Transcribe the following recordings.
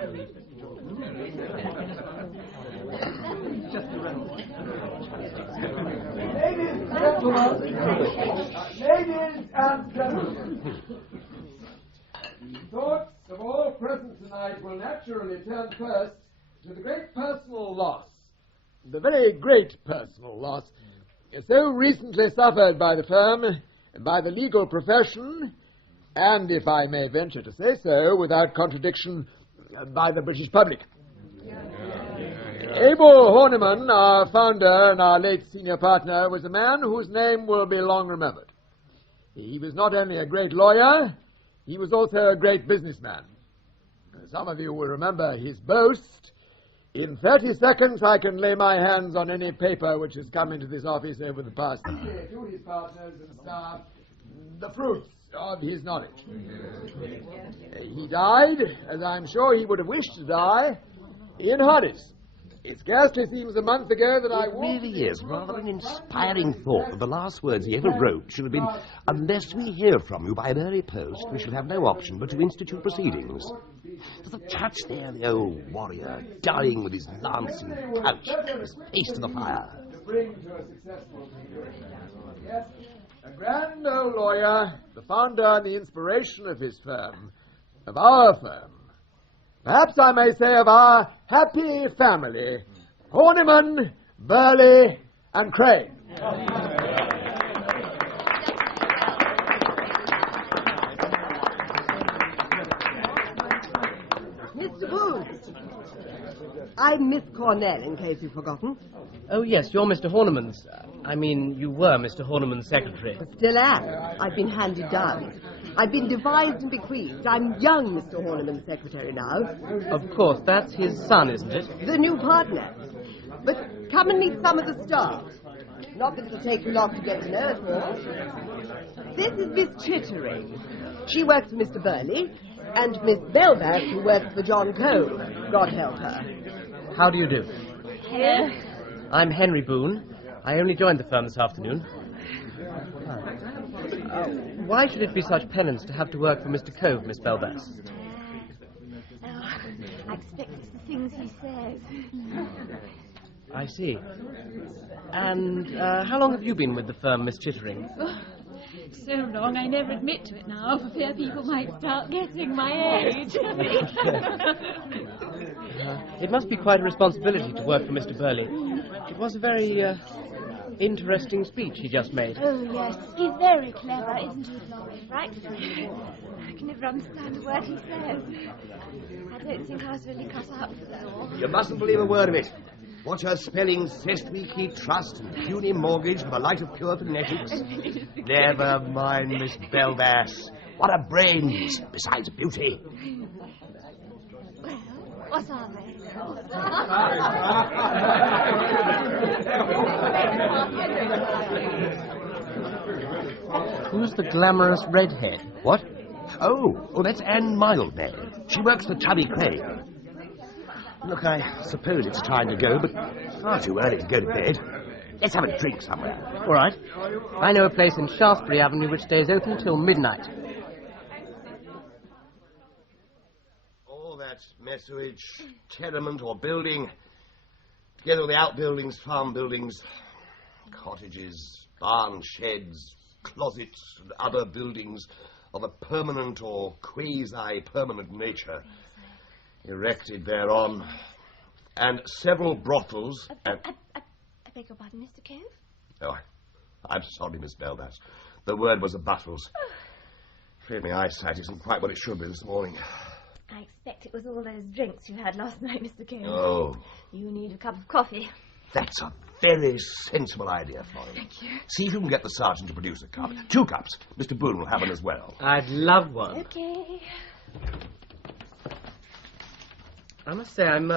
Ladies and gentlemen, the thoughts of all present tonight will naturally turn first to the great personal loss, the very great personal loss, so recently suffered by the firm, by the legal profession, and, if I may venture to say so, without contradiction, by the British public. Abel Horniman, our founder and our late senior partner, was a man whose name will be long remembered. He was not only a great lawyer, he was also a great businessman. Some of you will remember his boast. In 30 seconds, I can lay my hands on any paper which has come into this office over the past year to his partners and staff, the fruits of his knowledge. He died, as I'm sure he would have wished to die, in Harris. It scarcely seems a month ago that I walked... It really is rather an inspiring thought that the last words he ever wrote should have been, "Unless we hear from you by an early post, we shall have no option but to institute proceedings." There's a touch there, the old warrior, dying with his lance in the pouch, his face to the fire. To bring to a successful yes, a grand old lawyer, the founder and the inspiration of his firm, of our firm. Perhaps I may say of our happy family, Horniman, Birley, and Crane. Mr. Bohun, I'm Miss Cornel, in case you've forgotten. Oh, yes, you're Mr. Horniman's. You were Mr. Horniman's secretary. Still am. I've been handed down. I've been devised and bequeathed. I'm young Mr. Horniman's secretary now. Of course, that's his son, isn't it? The new partner. But come and meet some of the staff. Not that it'll take you long to get to know us all. This is Miss Chittering. She works for Mr. Birley, and Miss Bellbas, who works for John Cove. God help her. How do you do? Hello. I'm Henry Boone. I only joined the firm this afternoon. Why should it be such penance to have to work for Mr. Cove, Miss Bellbas? Oh, I expect it's the things he says. I see. And how long have you been with the firm, Miss Chittering? Oh, so long I never admit to it now, for fear people might start guessing my age. It must be quite a responsibility to work for Mr. Birley. It was a very interesting speech he just made. Oh, yes. He's very clever, isn't he, Florrie? Right? I can never understand a word he says. I don't think I was really cut out for that all. You mustn't believe a word of it. What her spelling says to me, keep trust and puny mortgage for the light of pure phonetics. Never mind, Miss Bellbas. What a brains, besides beauty. Well, what are they? Who's the glamorous redhead? What? Oh, that's Anne Mildmay. She works for Tubby Crane. Look, I suppose it's time to go, but far too early to go to bed. Let's have a drink somewhere. All right. I know a place in Shaftesbury Avenue which stays open till midnight. All that messuage, tenement or building, together with the outbuildings, farm buildings, cottages, barn sheds, closets, and other buildings of a permanent or quasi-permanent nature, erected thereon, and several brothels and... I beg your pardon, Mr. Cove? Oh, I'm sorry, Miss Bellbas. The word was abuttles. Afraid my eyesight isn't quite what it should be this morning. I expect it was all those drinks you had last night, Mr. Cove. Oh. You need a cup of coffee. That's a very sensible idea, Florrie. Thank you. See if you can get the sergeant to produce a cup. 2 cups. Mr. Boone will have one as well. I'd love one. Okay. I must say, I'm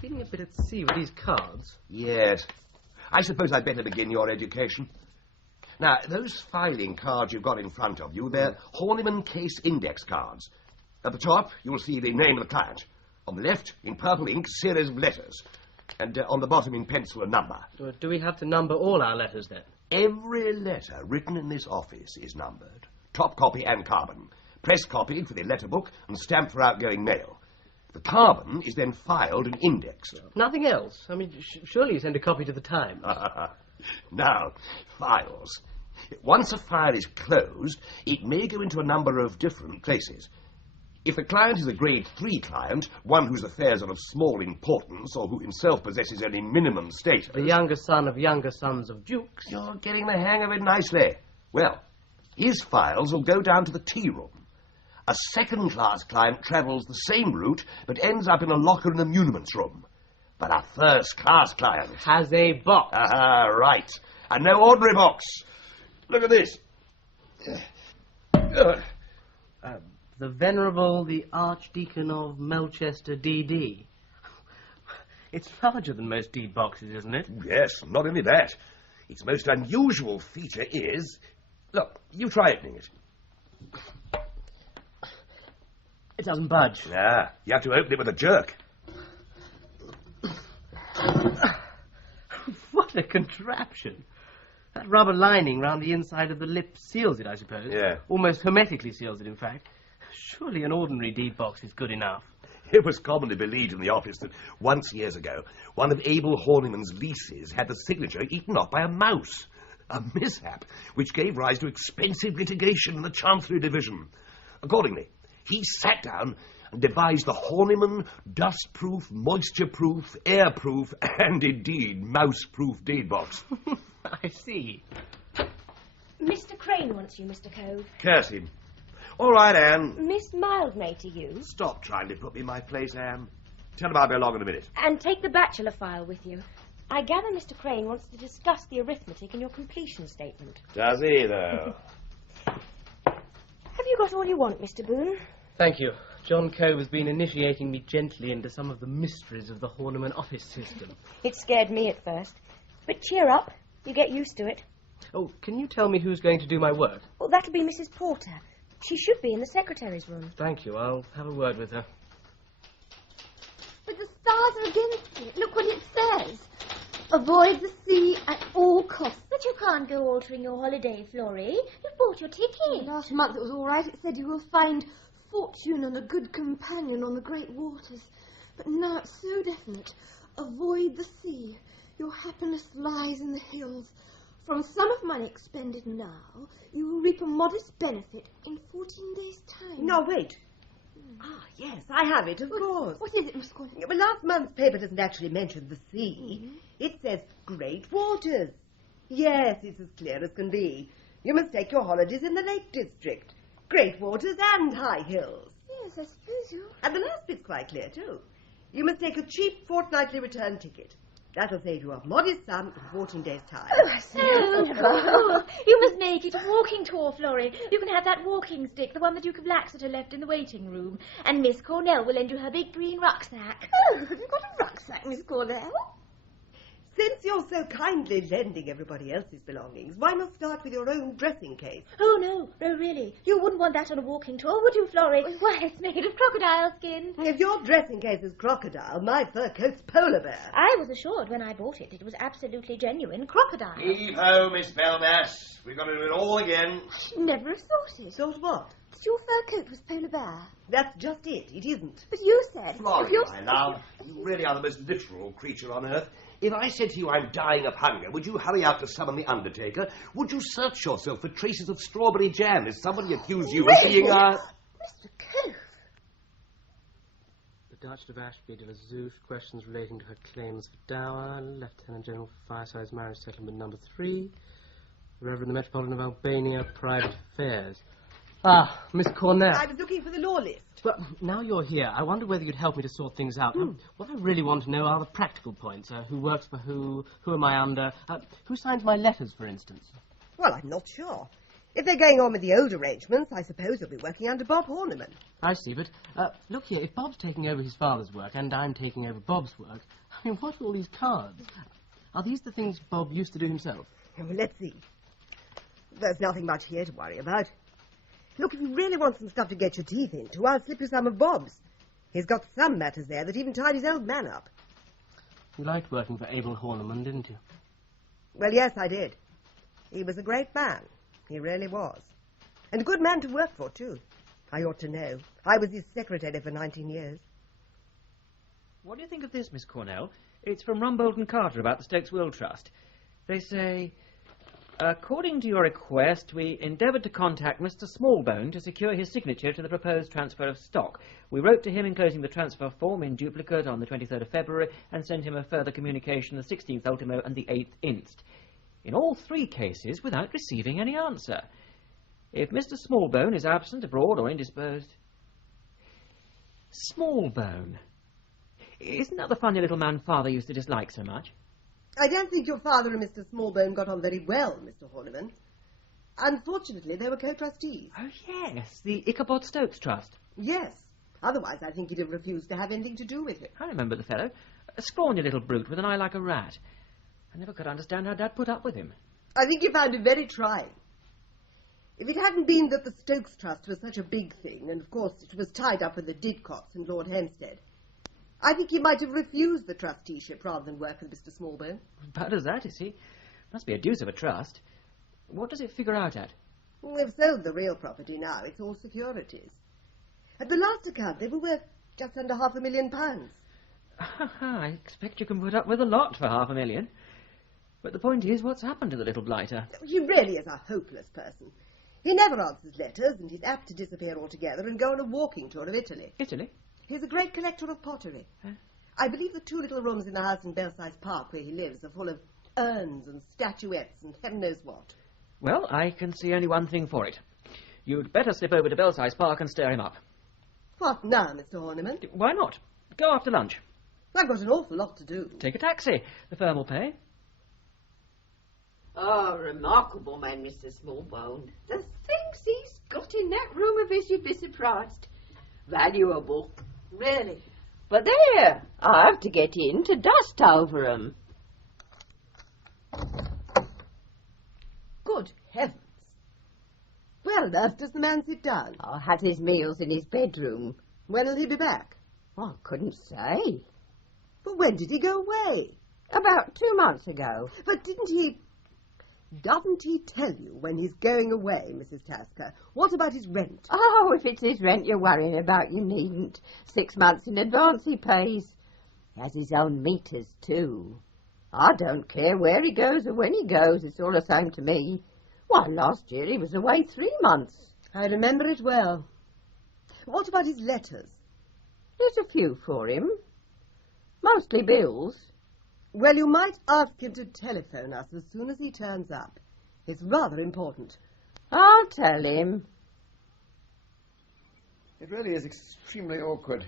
feeling a bit at sea with these cards. Yes. I suppose I'd better begin your education. Now, those filing cards you've got in front of you, they're Horniman case index cards. At the top, you'll see the name of the client. On the left, in purple ink, series of letters. And on the bottom, in pencil, a number. Do we have to number all our letters, then? Every letter written in this office is numbered. Top copy and carbon. Press copied for the letter book and stamped for outgoing mail. The carbon is then filed and indexed. Nothing else? I mean, surely you send a copy to the Times. Now, files. Once a file is closed, it may go into a number of different places. If the client is a grade 3 client, one whose affairs are of small importance or who himself possesses only minimum status... The younger son of younger sons of dukes. You're getting the hang of it nicely. Well, his files will go down to the tea room. A second-class client travels the same route, but ends up in a locker in the muniments room. But a first-class client... Has a box. Right. And no ordinary box. Look at this. The Venerable, the Archdeacon of Melchester, D.D. It's larger than most deed boxes, isn't it? Yes, not only that. Its most unusual feature is... Look, you try opening it. It doesn't budge. Ah, you have to open it with a jerk. What a contraption. That rubber lining round the inside of the lip seals it, I suppose. Yeah. Almost hermetically seals it, in fact. Surely an ordinary deed box is good enough. It was commonly believed in the office that once, years ago, one of Abel Horniman's leases had the signature eaten off by a mouse. A mishap which gave rise to expensive litigation in the Chancery Division. Accordingly, he sat down and devised the Horniman dust-proof, moisture-proof, air-proof, and indeed mouse-proof deed box. I see. Mr. Crane wants you, Mr. Cove. Curse him. All right, Anne. Miss Mildmay to you. Stop trying to put me in my place, Anne. Tell him I'll be along in a minute. And take the bachelor file with you. I gather Mr. Crane wants to discuss the arithmetic in your completion statement. Does he, though? Have you got all you want, Mr. Bohun? Thank you. John Cove has been initiating me gently into some of the mysteries of the Horniman office system. It scared me at first. But cheer up. You get used to it. Oh, can you tell me who's going to do my work? Well, that'll be Mrs. Porter. She should be in the secretary's room. Thank you. I'll have a word with her. But the stars are against it. Look what it says. Avoid the sea at all costs. But you can't go altering your holiday, Florrie. You've bought your ticket. Last month it was all right. It said you will find fortune and a good companion on the great waters. But now it's so definite. Avoid the sea. Your happiness lies in the hills. From a sum of money expended now, you will reap a modest benefit in 14 days' time. No, wait. Ah, yes, I have it, of course. What is it, Miss Cornel? Well, last month's paper doesn't actually mention the sea. It says great waters. Yes, it's as clear as can be. You must take your holidays in the Lake District. Great waters and high hills. Yes, I suppose you... And the last bit's quite clear, too. You must take a cheap fortnightly return ticket. That'll save you a modest sum in 14 days' time. Oh, I see. Oh, you must make it a walking tour, Florrie. You can have that walking stick, the one the Duke of Laxeter left in the waiting room. And Miss Cornel will lend you her big green rucksack. Oh, have you got a rucksack, Miss Cornel? Since you're so kindly lending everybody else's belongings, why not start with your own dressing case? Oh, no, really. You wouldn't want that on a walking tour, would you, Florrie? Why, it's made of crocodile skin. If your dressing case is crocodile, my fur coat's polar bear. I was assured when I bought it was absolutely genuine crocodile. Heave-ho, Miss Bellbas. We've got to do it all again. Never have thought it. Thought what? That your fur coat was polar bear. That's just it. It isn't. But you said... Florrie, my love, you really are the most literal creature on earth. If I said to you I'm dying of hunger, would you hurry out to summon the undertaker? Would you search yourself for traces of strawberry jam if somebody accused you of being a... Mr. Cove. The Dutch of Ashby de Vesouf, questions relating to her claims for dower, Lieutenant General for Fireside's marriage settlement number 3, Reverend the Metropolitan of Albania, private affairs. Ah, Miss Cornel. I was looking for the law list. Well, now you're here, I wonder whether you'd help me to sort things out. What I really want to know are the practical points. Who works for who am I under, who signs my letters, for instance? Well, I'm not sure. If they're going on with the old arrangements, I suppose you'll be working under Bob Horniman. I see, but look here, if Bob's taking over his father's work and I'm taking over Bob's work, I mean, what are all these cards? Are these the things Bob used to do himself? Well, let's see. There's nothing much here to worry about. Look, if you really want some stuff to get your teeth into, I'll slip you some of Bob's. He's got some matters there that even tied his old man up. You liked working for Abel Horniman, didn't you? Well, yes, I did. He was a great man. He really was. And a good man to work for, too. I ought to know. I was his secretary for 19 years. What do you think of this, Miss Cornel? It's from Rumbold and Carter about the Stokes Will Trust. They say, according to your request, we endeavoured to contact Mr. Smallbone to secure his signature to the proposed transfer of stock. We wrote to him enclosing the transfer form in duplicate on the 23rd of February and sent him a further communication the 16th ultimo and the 8th inst. In all three cases without receiving any answer. If Mr. Smallbone is absent, abroad, or indisposed... Smallbone? Isn't that the funny little man Father used to dislike so much? I don't think your father and Mr. Smallbone got on very well, Mr. Horniman. Unfortunately, they were co-trustees. Oh, yes, the Ichabod Stokes Trust. Yes. Otherwise, I think he'd have refused to have anything to do with it. I remember the fellow. A scrawny little brute with an eye like a rat. I never could understand how Dad put up with him. I think he found it very trying. If it hadn't been that the Stokes Trust was such a big thing, and of course it was tied up with the Didcots and Lord Hampstead, I think he might have refused the trusteeship rather than work with Mr. Smallbone. Bad as that, you see. Must be a deuce of a trust. What does it figure out at? Well, they've sold the real property now. It's all securities. At the last account, they were worth just under £500,000. I expect you can put up with a lot for £500,000. But the point is, what's happened to the little blighter? He really is a hopeless person. He never answers letters, and he's apt to disappear altogether and go on a walking tour of Italy. Italy? He's a great collector of pottery. Huh? I believe the 2 little rooms in the house in Belsize Park where he lives are full of urns and statuettes and heaven knows what. Well, I can see only one thing for it. You'd better slip over to Belsize Park and stir him up. What now, Mr. Horniman? Why not? Go after lunch. I've got an awful lot to do. Take a taxi. The firm will pay. Oh, remarkable man, Mr. Smallbone. The things he's got in that room of his, you'd be surprised. Valuable. Really? But there, I have to get in to dust over 'em. Good heavens. Where on earth does the man sit down? I had his meals in his bedroom. When will he be back? I couldn't say. But when did he go away? About 2 months ago. But doesn't he tell you when he's going away, Mrs. Tasker? What about his rent? Oh, if it's his rent you're worrying about, you needn't. 6 months in advance he pays. He has his own meters, too. I don't care where he goes or when he goes. It's all the same to me. Why, last year he was away 3 months. I remember it well. What about his letters? There's a few for him. Mostly bills. Well, you might ask him to telephone us as soon as he turns up. It's rather important. I'll tell him. It really is extremely awkward.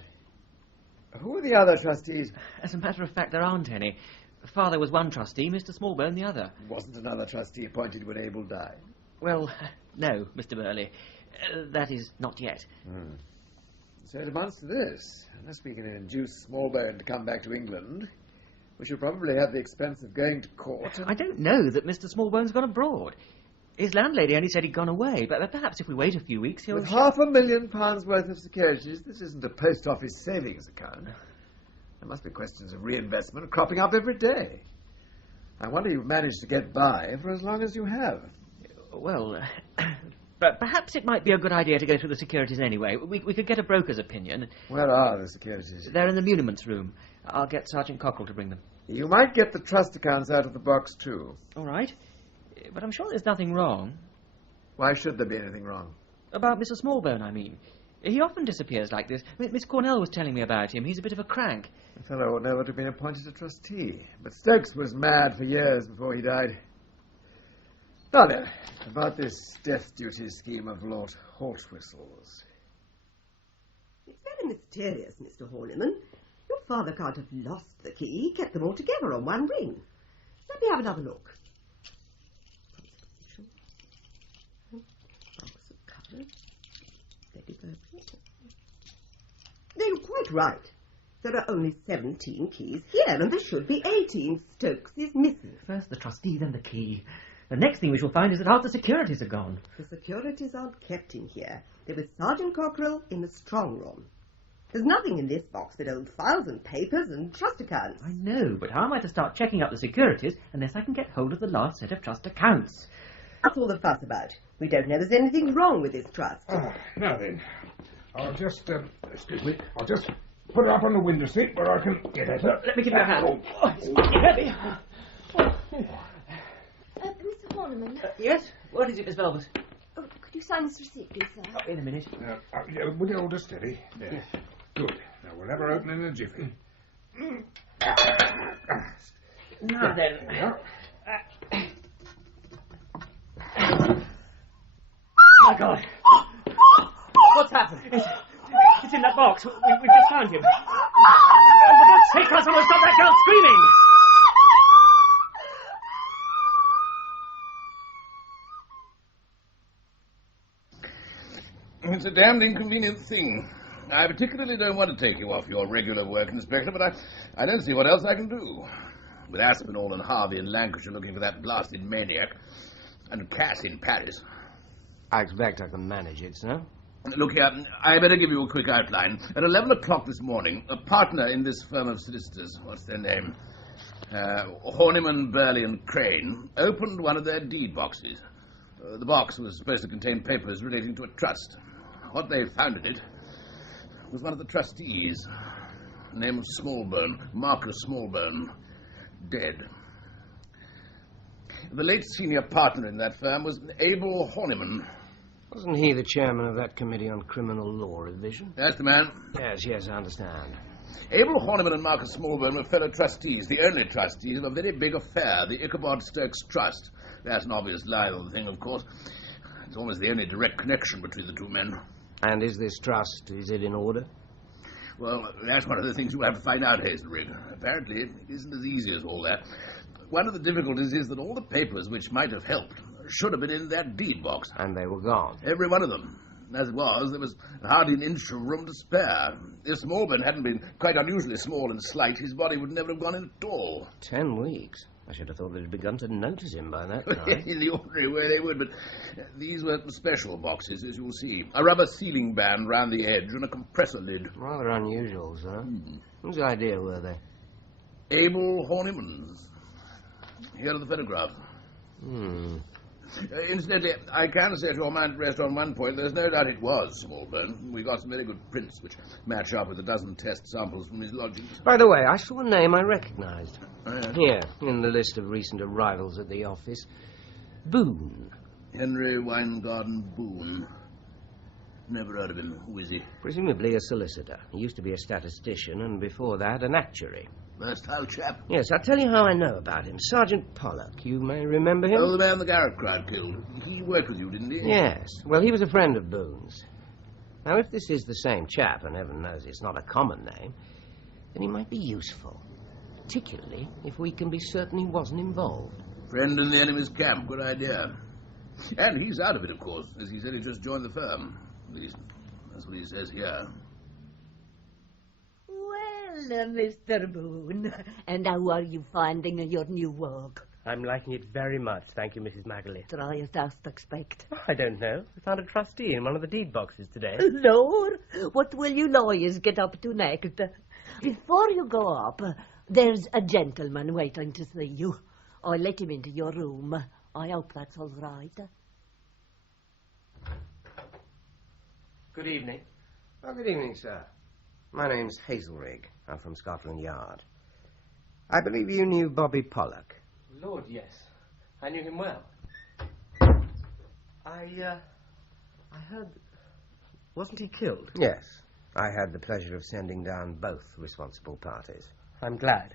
Who are the other trustees? As a matter of fact, there aren't any. Father was one trustee, Mr. Smallbone the other. Wasn't another trustee appointed when Abel died? Well, no, Mr. Birley. That is, not yet. So it amounts to this. Unless we can induce Smallbone to come back to England, we shall probably have the expense of going to court. I don't know that Mr. Smallbone's gone abroad. His landlady only said he'd gone away, but perhaps if we wait a few weeks he'll... With £500,000 worth of securities, this isn't a post office savings account. There must be questions of reinvestment cropping up every day. I wonder you've managed to get by for as long as you have. Well, but perhaps it might be a good idea to go through the securities anyway. We could get a broker's opinion. Where are the securities? They're in the muniments room. I'll get Sergeant Cockerill to bring them. You might get the trust accounts out of the box, too. All right. But I'm sure there's nothing wrong. Why should there be anything wrong? About Mr. Smallbone, I mean. He often disappears like this. Miss Cornel was telling me about him. He's a bit of a crank. The fellow ought never to have been appointed a trustee. But Stokes was mad for years before he died. Now then, about this death duty scheme of Lord Haltwhistle's. It's very mysterious, Mr. Horniman. Your father can't have lost the key. He kept them all together on one ring. Let me have another look. No, you're quite right. There are only 17 keys here, and there should be 18. Stokes is missing. First the trustee, then the key. The next thing we shall find is that half the securities are gone. The securities aren't kept in here. They're with Sergeant Cockerill in the strong room. There's nothing in this box but old files and papers and trust accounts. I know, but how am I to start checking up the securities unless I can get hold of the last set of trust accounts? That's all the fuss about. We don't know there's anything wrong with this trust. Now then, I'll just, excuse me, I'll just put her up on the window seat where I can get at her. Let me give you a hand. Oh, It's heavy. Mr. Horniman. Yes? What is it, Miss Bellbas? Oh, could you sign this receipt, please, sir? Oh, in a minute. Yeah, would you hold her steady? There. Good. Now, we'll have her open in a jiffy. Now then. My God. What's happened? It's in that box. We've just found him. Oh, for God's sake, can't someone stop that girl screaming? It's a damned inconvenient thing. I particularly don't want to take you off your regular work, Inspector, but I don't see what else I can do. With Aspinall and Harvey in Lancashire looking for that blasted maniac, and Cass in Paris. I expect I can manage it, sir. Look here, I better give you a quick outline. At 11 o'clock this morning, a partner in this firm of solicitors, what's their name? Horniman, Birley and Crane, opened one of their deed boxes. The box was supposed to contain papers relating to a trust. What they found in it was one of the trustees, name of Smallbone, Marcus Smallbone, dead. The late senior partner in that firm was Abel Horniman. Wasn't he the chairman of that committee on criminal law revision? That's the man. Yes, I understand. Abel Horniman and Marcus Smallbone were fellow trustees, the only trustees of a very big affair, the Ichabod Stokes Trust. That's an obvious libel thing, of course. It's almost the only direct connection between the two men. And is this trust, is it in order? Well, that's one of the things we'll have to find out, Hazlerigg. Apparently, it isn't as easy as all that. One of the difficulties is that all the papers which might have helped should have been in that deed box. And they were gone. Every one of them. As it was, there was hardly an inch of room to spare. If Smallbone hadn't been quite unusually small and slight, his body would never have gone in at all. 10 weeks. I should have thought they'd begun to notice him by that time. In the ordinary way they would, but these were special boxes, as you'll see. A rubber sealing band round the edge and a compressor lid. Rather unusual, sir. Whose idea were they? Abel Horniman's. Here are the photographs. Incidentally, I can set your mind at rest on one point. There's no doubt it was Smallbone. We got some very good prints which match up with a dozen test samples from his lodgings. By the way, I saw a name I recognised. Oh, yeah. Here, in the list of recent arrivals at the office. Bohun. Henry Winegarden Bohun. Never heard of him. Who is he? Presumably a solicitor. He used to be a statistician, and before that, an actuary. Versatile chap. Yes, I'll tell you how I know about him. Sergeant Pollock. You may remember him? Oh, the man the Garrett crowd killed. He worked with you, didn't he? Yes. Well, he was a friend of Boone's. Now, if this is the same chap, and heaven knows it's not a common name, then he might be useful. Particularly if we can be certain he wasn't involved. Friend in the enemy's camp. Good idea. And he's out of it, of course, as he said he just joined the firm. At least, that's what he says here. Well, Mr. Boone, and how are you finding your new work? I'm liking it very much, thank you, Mrs. Magoli. Try as thou expect. I don't know. We found a trustee in one of the deed boxes today. Lord, what will you lawyers get up to next? Before you go up, there's a gentleman waiting to see you. I'll let him into your room. I hope that's all right. Good evening. Oh, good evening, sir. My name's Hazlerigg. I'm from Scotland Yard. I believe you knew Bobby Pollock. Lord, yes. I knew him well. I heard... Wasn't he killed? Yes. I had the pleasure of sending down both responsible parties. I'm glad.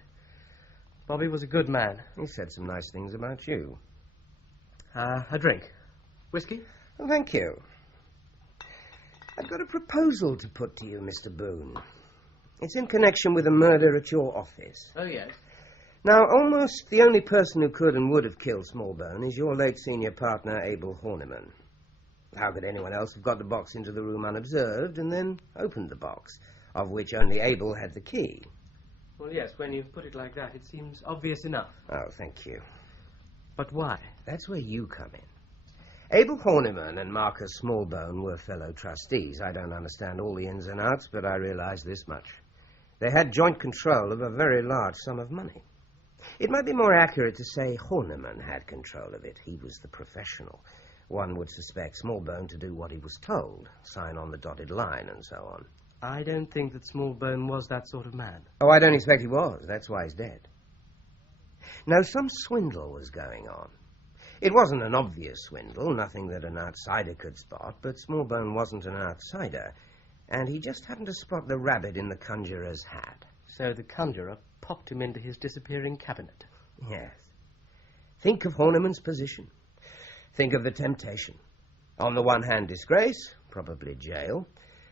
Bobby was a good man. He said some nice things about you. A drink. Whiskey? Well, thank you. I've got a proposal to put to you, Mr. Boone. It's in connection with a murder at your office. Oh, yes. Now, almost the only person who could and would have killed Smallbone is your late senior partner, Abel Horniman. How could anyone else have got the box into the room unobserved and then opened the box, of which only Abel had the key? Well, yes, when you put it like that, it seems obvious enough. Oh, thank you. But why? That's where you come in. Abel Horniman and Marcus Smallbone were fellow trustees. I don't understand all the ins and outs, but I realize this much. They had joint control of a very large sum of money. It might be more accurate to say Horniman had control of it. He was the professional. One would suspect Smallbone to do what he was told, sign on the dotted line and so on. I don't think that Smallbone was that sort of man. Oh, I don't expect he was. That's why he's dead. No, some swindle was going on. It wasn't an obvious swindle, nothing that an outsider could spot, but Smallbone wasn't an outsider, and he just happened to spot the rabbit in the conjurer's hat. So the conjurer popped him into his disappearing cabinet. Yes. Think of Horniman's position. Think of the temptation. On the one hand, disgrace, probably jail.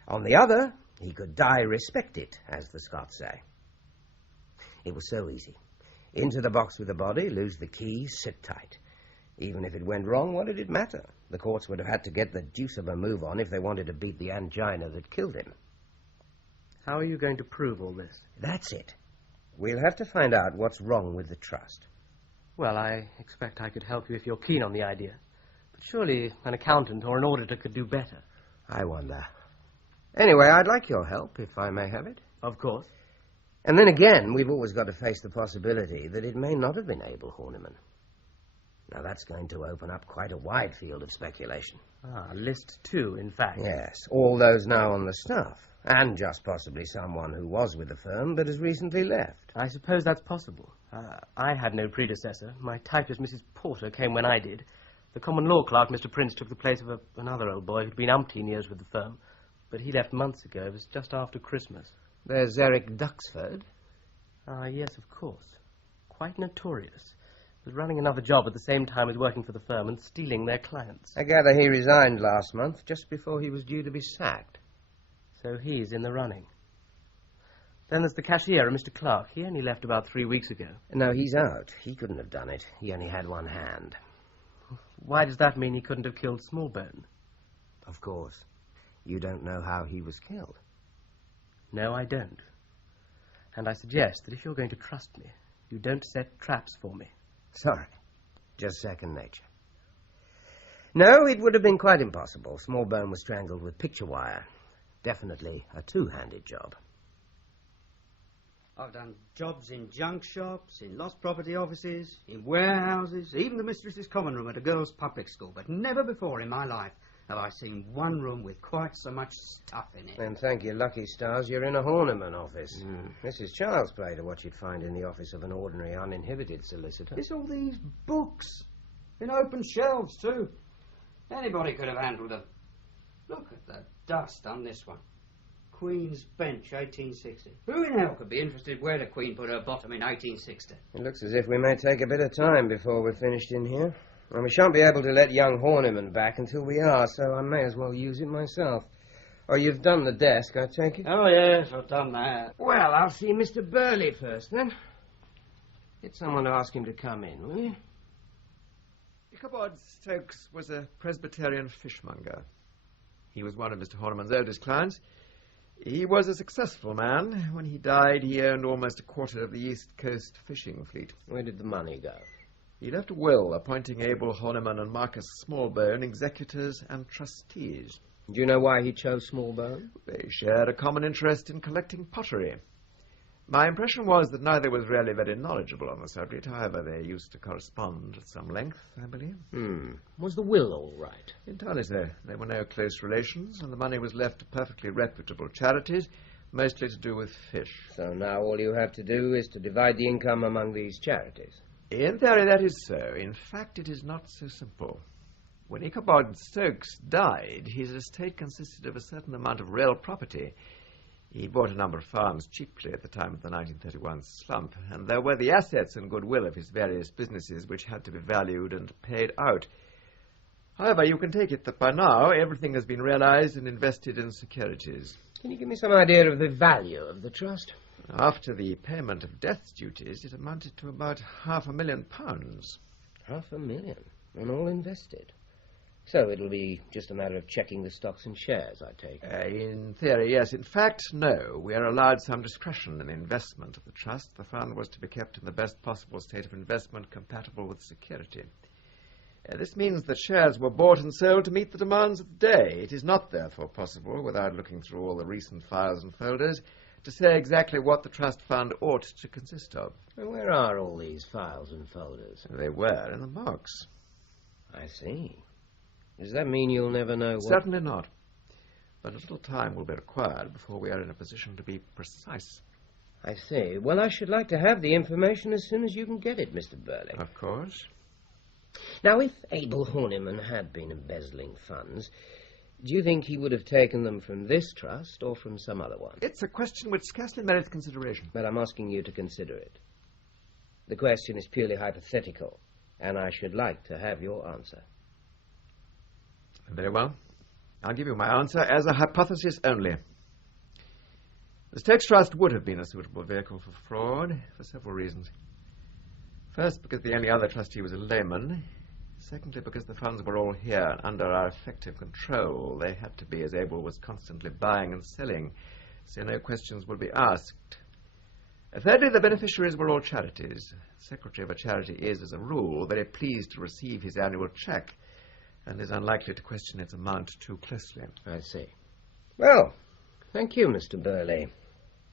On the other, he could die respected, as the Scots say. It was so easy. Into the box with the body, lose the key, sit tight. Even if it went wrong, what did it matter? The courts would have had to get the deuce of a move on if they wanted to beat the angina that killed him. How are you going to prove all this? That's it. We'll have to find out what's wrong with the trust. Well, I expect I could help you if you're keen on the idea. But surely an accountant or an auditor could do better. I wonder. Anyway, I'd like your help, if I may have it. Of course. And then again, we've always got to face the possibility that it may not have been Abel Horniman. Now, that's going to open up quite a wide field of speculation. List 2, in fact. Yes, all those now on the staff, and just possibly someone who was with the firm but has recently left. I suppose that's possible. I had no predecessor. My typist, Mrs. Porter, came when I did. The common law clerk, Mr. Prince, took the place of another old boy who'd been umpteen years with the firm. But he left months ago. It was just after Christmas. There's Eric Duxford. Yes, of course. Quite notorious. Was running another job at the same time as working for the firm and stealing their clients. I gather he resigned last month, just before he was due to be sacked. So he's in the running. Then there's the cashier, Mr. Clark. He only left about 3 weeks ago. No, he's out. He couldn't have done it. He only had one hand. Why does that mean he couldn't have killed Smallbone? Of course. You don't know how he was killed. No, I don't. And I suggest that if you're going to trust me, you don't set traps for me. Sorry. Just second nature. No, it would have been quite impossible. Smallbone was strangled with picture wire. Definitely a two-handed job. I've done jobs in junk shops, in lost property offices, in warehouses, even the mistress's common room at a girls' public school, but never before in my life have I seen one room with quite so much stuff in it. And thank your lucky stars you're in a Horniman office. This is child's play to what you'd find in the office of an ordinary uninhibited solicitor. It's all these books, in open shelves too. Anybody could have handled them. Look at the dust on this one. Queen's Bench, 1860. Who in hell could be interested where the Queen put her bottom in 1860? It looks as if we may take a bit of time before we're finished in here. And we shan't be able to let young Horniman back until we are, so I may as well use it myself. Oh, you've done the desk, I take it? Oh, yes, I've done that. Well, I'll see Mr. Birley first, then. Get someone to ask him to come in, will you? Ichabod Stokes was a Presbyterian fishmonger. He was one of Mr. Horniman's oldest clients. He was a successful man. When he died, he owned almost a quarter of the East Coast fishing fleet. Where did the money go? He left a will appointing Abel Horniman and Marcus Smallbone executors and trustees. Do you know why he chose Smallbone? They shared a common interest in collecting pottery. My impression was that neither was really very knowledgeable on the subject. However, they used to correspond at some length, I believe. Was the will all right? Entirely so. There were no close relations, and the money was left to perfectly reputable charities, mostly to do with fish. So now all you have to do is to divide the income among these charities. In theory, that is so. In fact, it is not so simple. When Ichabod Stokes died, his estate consisted of a certain amount of real property. He bought a number of farms cheaply at the time of the 1931 slump, and there were the assets and goodwill of his various businesses which had to be valued and paid out. However, you can take it that by now everything has been realized and invested in securities. Can you give me some idea of the value of the trust? After the payment of death duties, it amounted to about £500,000. £500,000? And all invested? So it'll be just a matter of checking the stocks and shares, I take it. In theory, yes. In fact, no. We are allowed some discretion in the investment of the trust. The fund was to be kept in the best possible state of investment compatible with security. This means that shares were bought and sold to meet the demands of the day. It is not, therefore, possible, without looking through all the recent files and folders, to say exactly what the trust fund ought to consist of. Well, where are all these files and folders? They were in a box. I see. Does that mean you'll never know what... Certainly not. but a little time will be required before we are in a position to be precise. I see. Well, I should like to have the information as soon as you can get it, Mr. Birley. Of course. Now, if Abel Horniman had been embezzling funds, do you think he would have taken them from this trust or from some other one? It's a question which scarcely merits consideration. But I'm asking you to consider it. The question is purely hypothetical, and I should like to have your answer. Very well. I'll give you my answer as a hypothesis only. The Stakes Trust would have been a suitable vehicle for fraud for several reasons. First, because the only other trustee was a layman. Secondly, because the funds were all here and under our effective control. They had to be, as Abel was constantly buying and selling, so no questions would be asked. Thirdly, the beneficiaries were all charities. The secretary of a charity is, as a rule, very pleased to receive his annual cheque and is unlikely to question its amount too closely. I see. Well, thank you, Mr. Birley.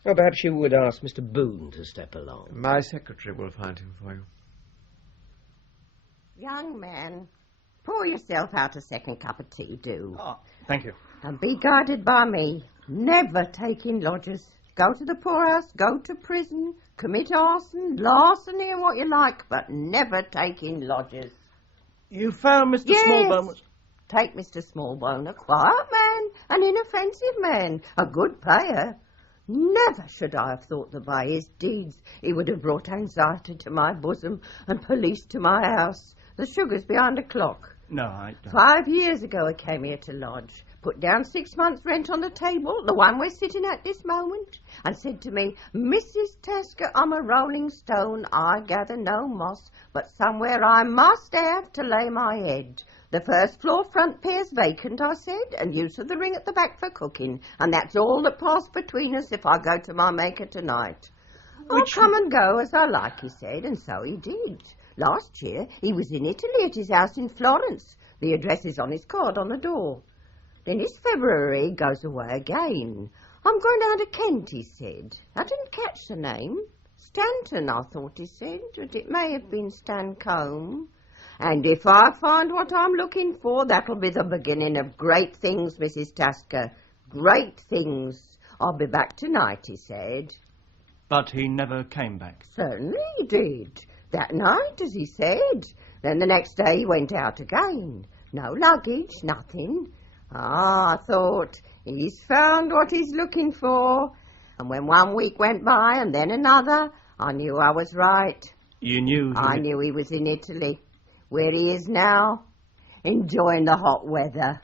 Or perhaps you would ask Mr. Bohun to step along. My secretary will find him for you. Young man, pour yourself out a second cup of tea, do. Oh, thank you. And be guided by me. Never take in lodgers. Go to the poorhouse, go to prison, commit arson, larceny and what you like, but never take in lodgers. You found Mr. Yes. Smallbone was... Take Mr. Smallbone, a quiet man, an inoffensive man, a good payer. Never should I have thought that by his deeds he would have brought anxiety to my bosom and police to my house. The sugar's behind a clock. No, I don't. 5 years ago I came here to lodge, put down 6 months' rent on the table, the one we're sitting at this moment, and said to me, Mrs. Tasker, I'm a rolling stone, I gather no moss, but somewhere I must have to lay my head. The first floor front pair's vacant, I said, and use of the ring at the back for cooking, and that's all that passed between us if I go to my maker tonight. I'll come and go as I like, he said, and so he did. Last year he was in Italy at his house in Florence. The address is on his card on the door. Then this February he goes away again. I'm going down to Kent, he said. I didn't catch the name. Stanton, I thought he said, but it may have been Stancombe. And if I find what I'm looking for, that'll be the beginning of great things, Mrs. Tasker. Great things. I'll be back tonight, he said. But he never came back. Certainly he did. That night, as he said. Then the next day he went out again. No luggage, nothing. I thought, he's found what he's looking for. And when 1 week went by and then another, I knew I was right. You knew? I knew he was in Italy. Where he is now, enjoying the hot weather.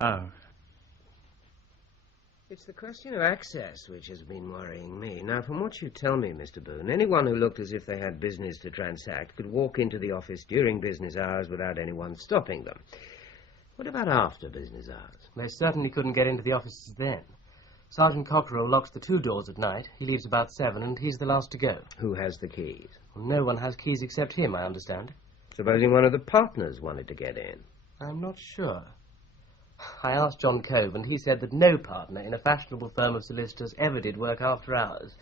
Oh. It's the question of access which has been worrying me. Now, from what you tell me, Mr. Bohun, anyone who looked as if they had business to transact could walk into the office during business hours without anyone stopping them. What about after business hours? They certainly couldn't get into the offices then. Sergeant Cockerill locks the 2 doors at night. He leaves about 7, and he's the last to go. Who has the keys? Well, no one has keys except him, I understand. Supposing one of the partners wanted to get in? I'm not sure. I asked John Cove, and he said that no partner in a fashionable firm of solicitors ever did work after hours.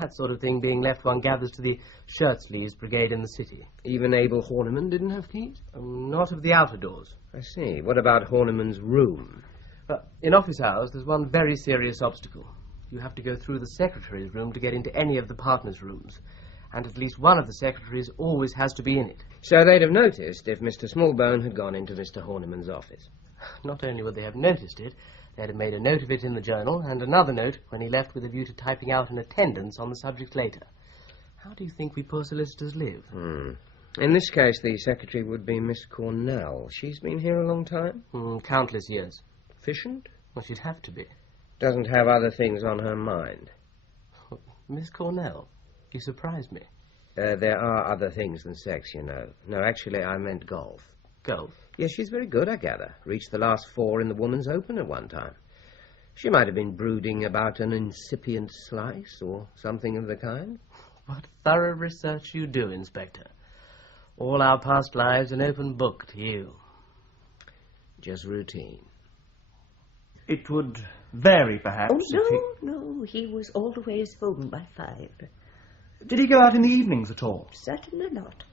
That sort of thing being left, one gathers to the shirt-sleeves brigade in the city. Even Abel Horniman didn't have keys? Not of the outer doors. I see. What about Horniman's room? In office hours, there's one very serious obstacle. You have to go through the secretary's room to get into any of the partners' rooms. And at least one of the secretaries always has to be in it. So they'd have noticed if Mr. Smallbone had gone into Mr. Horniman's office. Not only would they have noticed it, they'd have made a note of it in the journal, and another note when he left with a view to typing out an attendance on the subject later. How do you think we poor solicitors live? In this case, the secretary would be Miss Cornel. She's been here a long time? Countless years. Efficient? Well, she'd have to be. Doesn't have other things on her mind. Miss Cornel? You surprised me. There are other things than sex, you know. No, actually, I meant golf. Golf? Yes, she's very good, I gather. Reached the last 4 in the Woman's Open at one time. She might have been brooding about an incipient slice or something of the kind. What thorough research you do, Inspector. All our past lives an open book to you. Just routine. It would vary, perhaps. Oh, no, he was always home by 5. Did he go out in the evenings at all? Certainly not.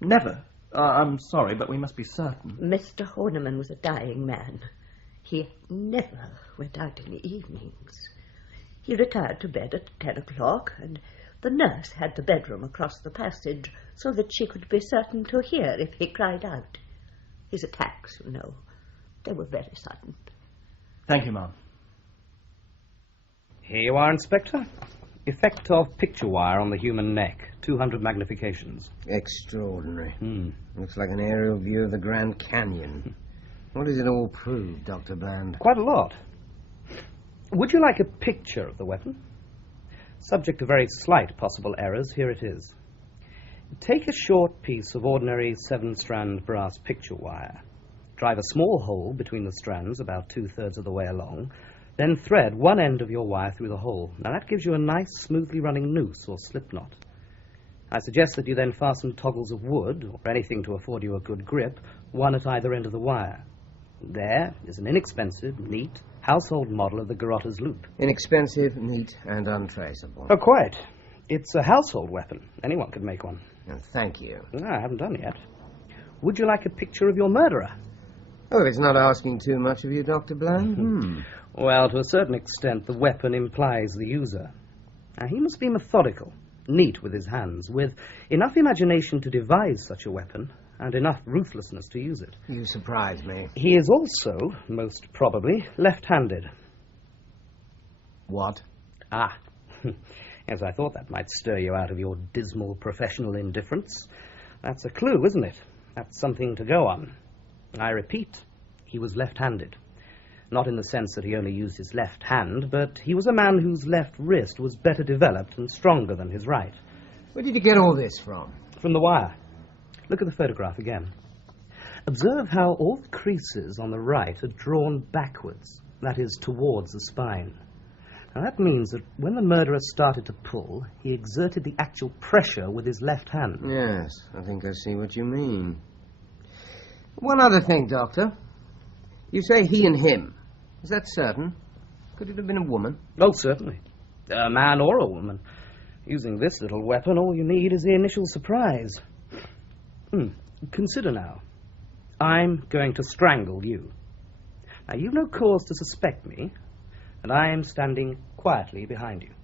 Never? I'm sorry, but we must be certain. Mr. Horniman was a dying man. He never went out in the evenings. He retired to bed at 10 o'clock, and the nurse had the bedroom across the passage so that she could be certain to hear if he cried out. His attacks, you know, they were very sudden. Thank you, ma'am. Here you are, Inspector. Effect of picture wire on the human neck. 200 magnifications. Extraordinary. Looks like an aerial view of the Grand Canyon. What does it all prove, Dr. Bland? Quite a lot. Would you like a picture of the weapon? Subject to very slight possible errors, here it is. Take a short piece of ordinary 7-strand brass picture wire. Drive a small hole between the strands about 2/3 of the way along, then thread one end of your wire through the hole. Now that gives you a nice, smoothly running noose or slip knot. I suggest that you then fasten toggles of wood, or anything to afford you a good grip, one at either end of the wire. There is an inexpensive, neat, household model of the garroter's loop. Inexpensive, neat, and untraceable. Oh, quite. It's a household weapon. Anyone could make one. Oh, thank you. No, I haven't done yet. Would you like a picture of your murderer? Oh, it's not asking too much of you, Dr. Bland. Well, to a certain extent, the weapon implies the user. Now, he must be methodical, neat with his hands, with enough imagination to devise such a weapon, and enough ruthlessness to use it. You surprise me. He is also, most probably, left-handed. What? Ah. Yes, I thought that might stir you out of your dismal professional indifference. That's a clue, isn't it? That's something to go on. I repeat, he was left-handed. Not in the sense that he only used his left hand, but he was a man whose left wrist was better developed and stronger than his right. Where did you get all this from? From the wire. Look at the photograph again. Observe how all the creases on the right are drawn backwards, that is, towards the spine. Now that means that when the murderer started to pull, he exerted the actual pressure with his left hand. Yes, I think I see what you mean. One other thing, Doctor. You say he and him. Is that certain? Could it have been a woman? Oh, certainly. A man or a woman. Using this little weapon, all you need is the initial surprise. Consider now. I'm going to strangle you. Now, you've no cause to suspect me, and I am standing quietly behind you.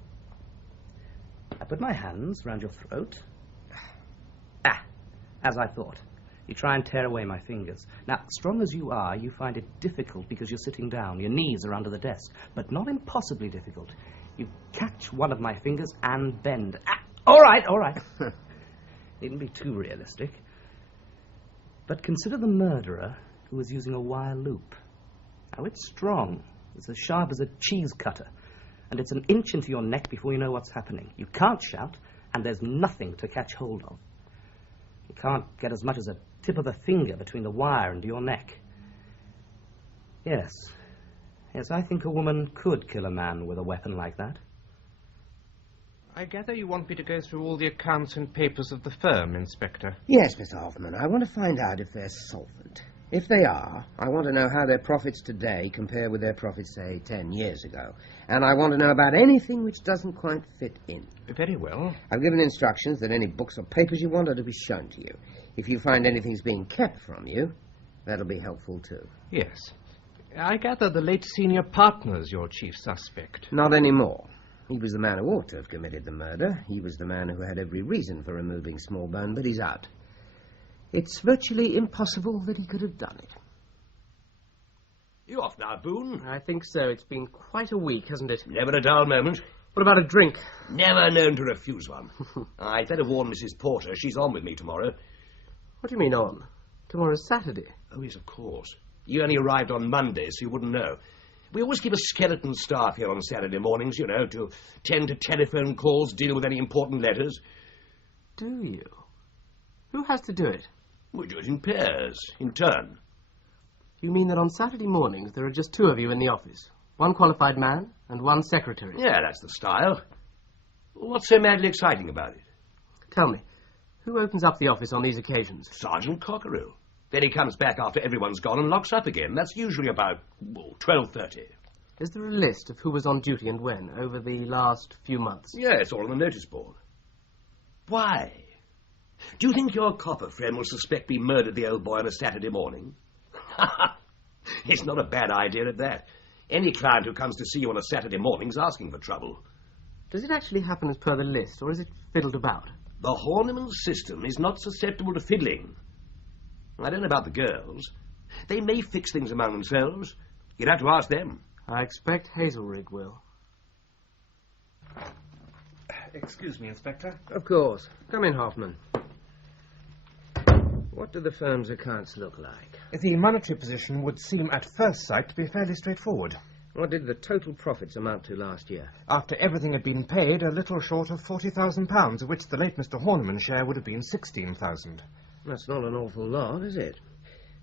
I put my hands round your throat. As I thought. You try and tear away my fingers. Now, strong as you are, you find it difficult because you're sitting down. Your knees are under the desk, but not impossibly difficult. You catch one of my fingers and bend. All right. Needn't be too realistic. But consider the murderer who was using a wire loop. Now, it's strong. It's as sharp as a cheese cutter. And it's an inch into your neck before you know what's happening. You can't shout, and there's nothing to catch hold of. You can't get as much as a tip of a finger between the wire and your neck. Yes, I think a woman could kill a man with a weapon like that. I gather you want me to go through all the accounts and papers of the firm, Inspector. Yes, Mr. Hoffman. I want to find out if they're solvent. If they are, I want to know how their profits today compare with their profits, say, 10 years ago. And I want to know about anything which doesn't quite fit in. Very well. I've given instructions that any books or papers you want are to be shown to you. If you find anything's being kept from you, that'll be helpful too. Yes. I gather the late senior partner's your chief suspect. Not anymore. He was the man who ought to have committed the murder. He was the man who had every reason for removing Smallbone, but he's out. It's virtually impossible that he could have done it. You off now, Bohun? I think so. It's been quite a week, hasn't it? Never a dull moment. What about a drink? Never known to refuse one. I'd better warn Mrs. Porter. She's on with me tomorrow. What do you mean on? Tomorrow's Saturday. Oh, yes, of course. You only arrived on Monday, so you wouldn't know. We always keep a skeleton staff here on Saturday mornings, you know, to tend to telephone calls, deal with any important letters. Do you? Who has to do it? We do it in pairs, in turn. You mean that on Saturday mornings there are just two of you in the office? One qualified man and one secretary? Yeah, that's the style. What's so madly exciting about it? Tell me, who opens up the office on these occasions? Sergeant Cockerill. Then he comes back after everyone's gone and locks up again. That's usually about 12:30. Is there a list of who was on duty and when over the last few months? Yeah, it's all on the notice board. Why? Do you think your copper friend will suspect we murdered the old boy on a Saturday morning? It's not a bad idea at that. Any client who comes to see you on a Saturday morning's asking for trouble. Does it actually happen as per the list, or is it fiddled about? The Horniman system is not susceptible to fiddling. I don't know about the girls. They may fix things among themselves. You'd have to ask them. I expect Hazlerigg will. Excuse me, Inspector. Of course. Come in, Hoffman. What do the firm's accounts look like? The monetary position would seem at first sight to be fairly straightforward. What did the total profits amount to last year? After everything had been paid, a little short of £40,000, of which the late Mr. Horniman's share would have been £16,000. That's not an awful lot, is it?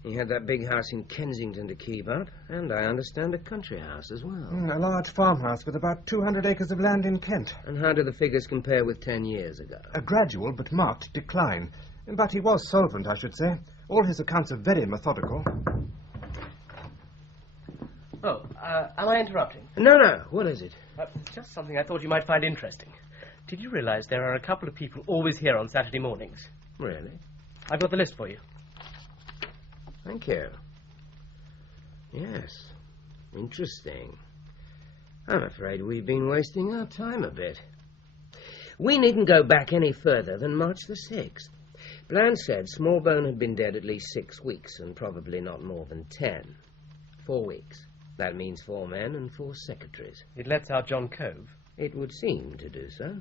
He had that big house in Kensington to keep up, and I understand a country house as well. A large farmhouse with about 200 acres of land in Kent. And how do the figures compare with 10 years ago? A gradual but marked decline. But he was solvent, I should say. All his accounts are very methodical. Oh, am I interrupting? No. What is it? Just something I thought you might find interesting. Did you realize there are a couple of people always here on Saturday mornings? Really? I've got the list for you. Thank you. Yes. Interesting. I'm afraid we've been wasting our time a bit. We needn't go back any further than March the 6th. Brann said Smallbone had been dead at least 6 weeks, and probably not more than 10. 4 weeks. That means 4 men and 4 secretaries. It lets out John Cove. It would seem to do so.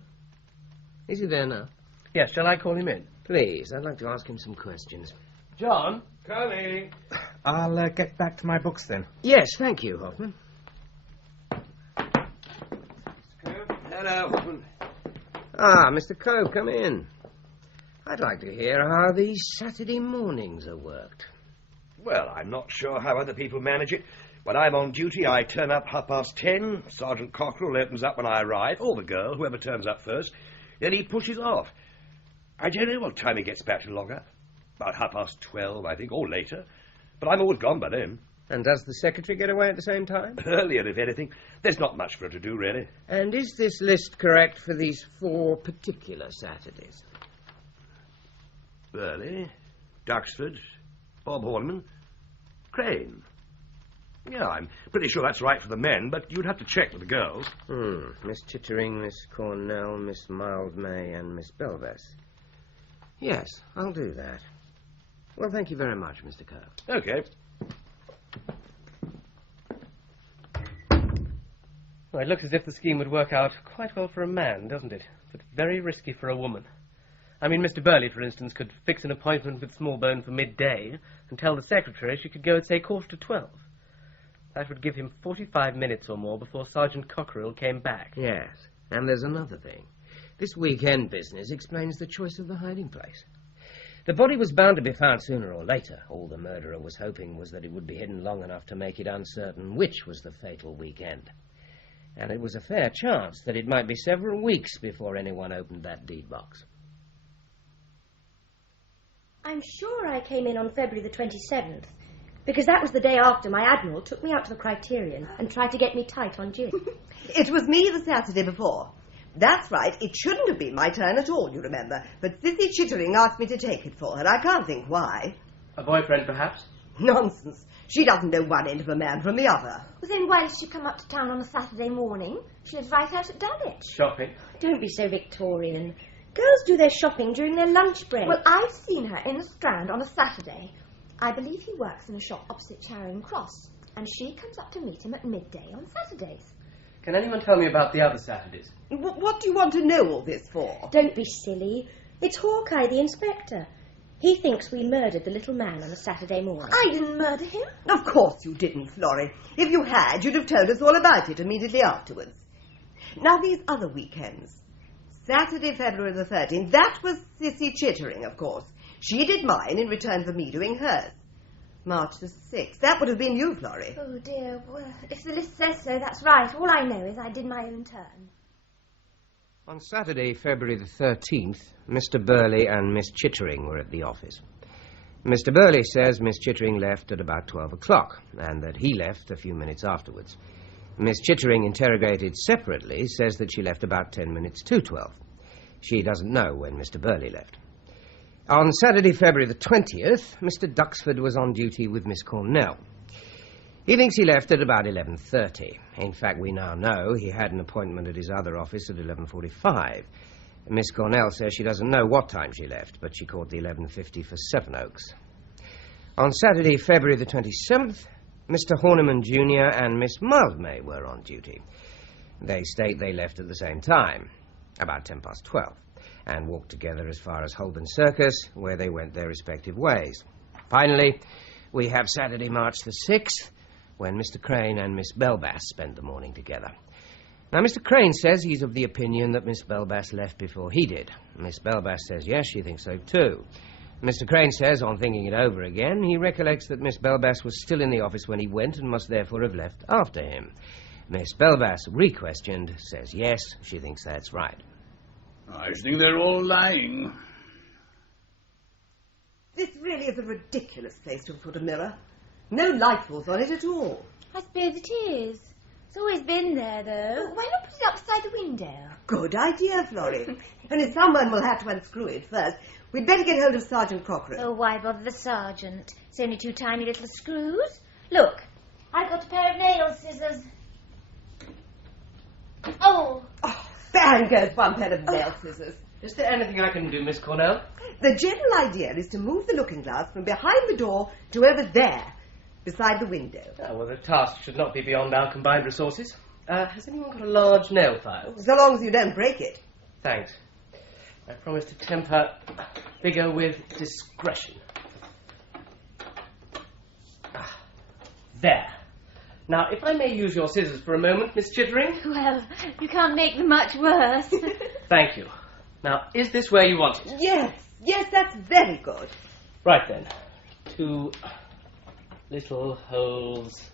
Is he there now? Yes, shall I call him in? Please, I'd like to ask him some questions. John? Coming. I'll get back to my books then. Yes, thank you, Hoffman. Hello, Hoffman. Ah, Mr. Cove, come in. I'd like to hear how these Saturday mornings are worked. Well, I'm not sure how other people manage it. When I'm on duty, I turn up 10:30. Sergeant Cockerill opens up when I arrive, or the girl, whoever turns up first. Then he pushes off. I don't know what time he gets back to log up. About 12:30, I think, or later. But I'm always gone by then. And does the secretary get away at the same time? Earlier, if anything. There's not much for her to do, really. And is this list correct for these 4 particular Saturdays? Birley, Duxford, Bob Horniman, Crane. Yeah, I'm pretty sure that's right for the men, but you'd have to check with the girls. Miss Chittering, Miss Cornel, Miss Mildmay, and Miss Bellbas. Yes, I'll do that. Well, thank you very much, Mr. Cove. Okay. Well, it looks as if the scheme would work out quite well for a man, doesn't it? But very risky for a woman. I mean, Mr. Birley, for instance, could fix an appointment with Smallbone for midday and tell the secretary she could go at, say, 11:45. That would give him 45 minutes or more before Sergeant Cockerill came back. Yes, and there's another thing. This weekend business explains the choice of the hiding place. The body was bound to be found sooner or later. All the murderer was hoping was that it would be hidden long enough to make it uncertain which was the fatal weekend. And it was a fair chance that it might be several weeks before anyone opened that deed box. I'm sure I came in on February the 27th, because that was the day after my Admiral took me out to the Criterion and tried to get me tight on gin. It was me the Saturday before. That's right, it shouldn't have been my turn at all, you remember. But Sissy Chittering asked me to take it for her. I can't think why. A boyfriend, perhaps? Nonsense. She doesn't know one end of a man from the other. Well, then why did she come up to town on a Saturday morning? She lives right out at Dulwich. Shopping. Don't be so Victorian. Girls do their shopping during their lunch break. Well, I've seen her in the Strand on a Saturday. I believe he works in a shop opposite Charing Cross, and she comes up to meet him at midday on Saturdays. Can anyone tell me about the other Saturdays? What do you want to know all this for? Don't be silly. It's Hawkeye, the inspector. He thinks we murdered the little man on a Saturday morning. I didn't murder him. Of course you didn't, Florrie. If you had, you'd have told us all about it immediately afterwards. Now, these other weekends. Saturday, February the 13th, that was Sissy Chittering, of course. She did mine in return for me doing hers. March the 6th. That would have been you, Florrie. Oh, dear. Well, if the list says so, that's right. All I know is I did my own turn. On Saturday, February the 13th, Mr. Birley and Miss Chittering were at the office. Mr. Birley says Miss Chittering left at about 12 o'clock, and that he left a few minutes afterwards. Miss Chittering, interrogated separately, says that she left about 10 minutes to 12. She doesn't know when Mr. Birley left. On Saturday, February the 20th, Mr. Duxford was on duty with Miss Cornel. He thinks he left at about 11:30. In fact, we now know he had an appointment at his other office at 11:45. Miss Cornel says she doesn't know what time she left, but she caught the 11:50 for Sevenoaks. On Saturday, February the 27th, Mr. Horniman Jr. and Miss Mildmay were on duty. They state they left at the same time, about 12:10, and walked together as far as Holborn Circus, where they went their respective ways. Finally, we have Saturday, March the 6th, when Mr. Crane and Miss Bellbas spent the morning together. Now, Mr. Crane says he's of the opinion that Miss Bellbas left before he did. Miss Bellbas says yes, she thinks so too. Mr. Crane says, on thinking it over again, he recollects that Miss Bellbas was still in the office when he went and must therefore have left after him. Miss Bellbas, re-questioned, says yes, she thinks that's right. I think they're all lying. This really is a ridiculous place to have put a mirror. No light falls on it at all. I suppose it is. It's always been there, though. Well, why not put it up beside the window? Good idea, Florrie. Only someone will have to unscrew it first. We'd better get hold of Sergeant Cockerill. Oh, why bother the sergeant? It's only 2 tiny little screws. Look, I've got a pair of nail scissors. Oh! Bang goes one pair of nail scissors. Is there anything I can do, Miss Cornel? The general idea is to move the looking glass from behind the door to over there, beside the window. Oh, well, the task should not be beyond our combined resources. Has anyone got a large nail file? So long as you don't break it. Thanks. I promise to temper vigour with discretion. There. Now, if I may use your scissors for a moment, Miss Chittering. Well, you can't make them much worse. Thank you. Now, is this where you want it? Yes, that's very good. Right then. 2 little holes.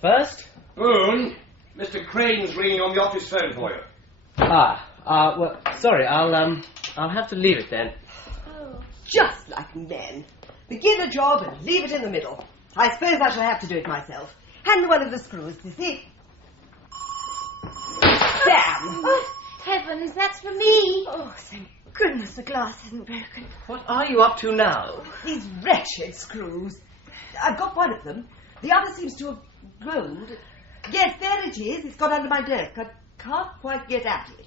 First. Bohun, Mr. Crane's ringing on the office phone for you. Well, sorry, I'll have to leave it then. Oh. Just like men. Begin a job and leave it in the middle. I suppose I shall have to do it myself. Hand me one of the screws, Sissy. Bam! Oh, heavens, that's for me. Oh, thank goodness the glass isn't broken. What are you up to now? These wretched screws. I've got one of them. The other seems to have rolled. Yes, there it is. It's got under my desk. I can't quite get at it.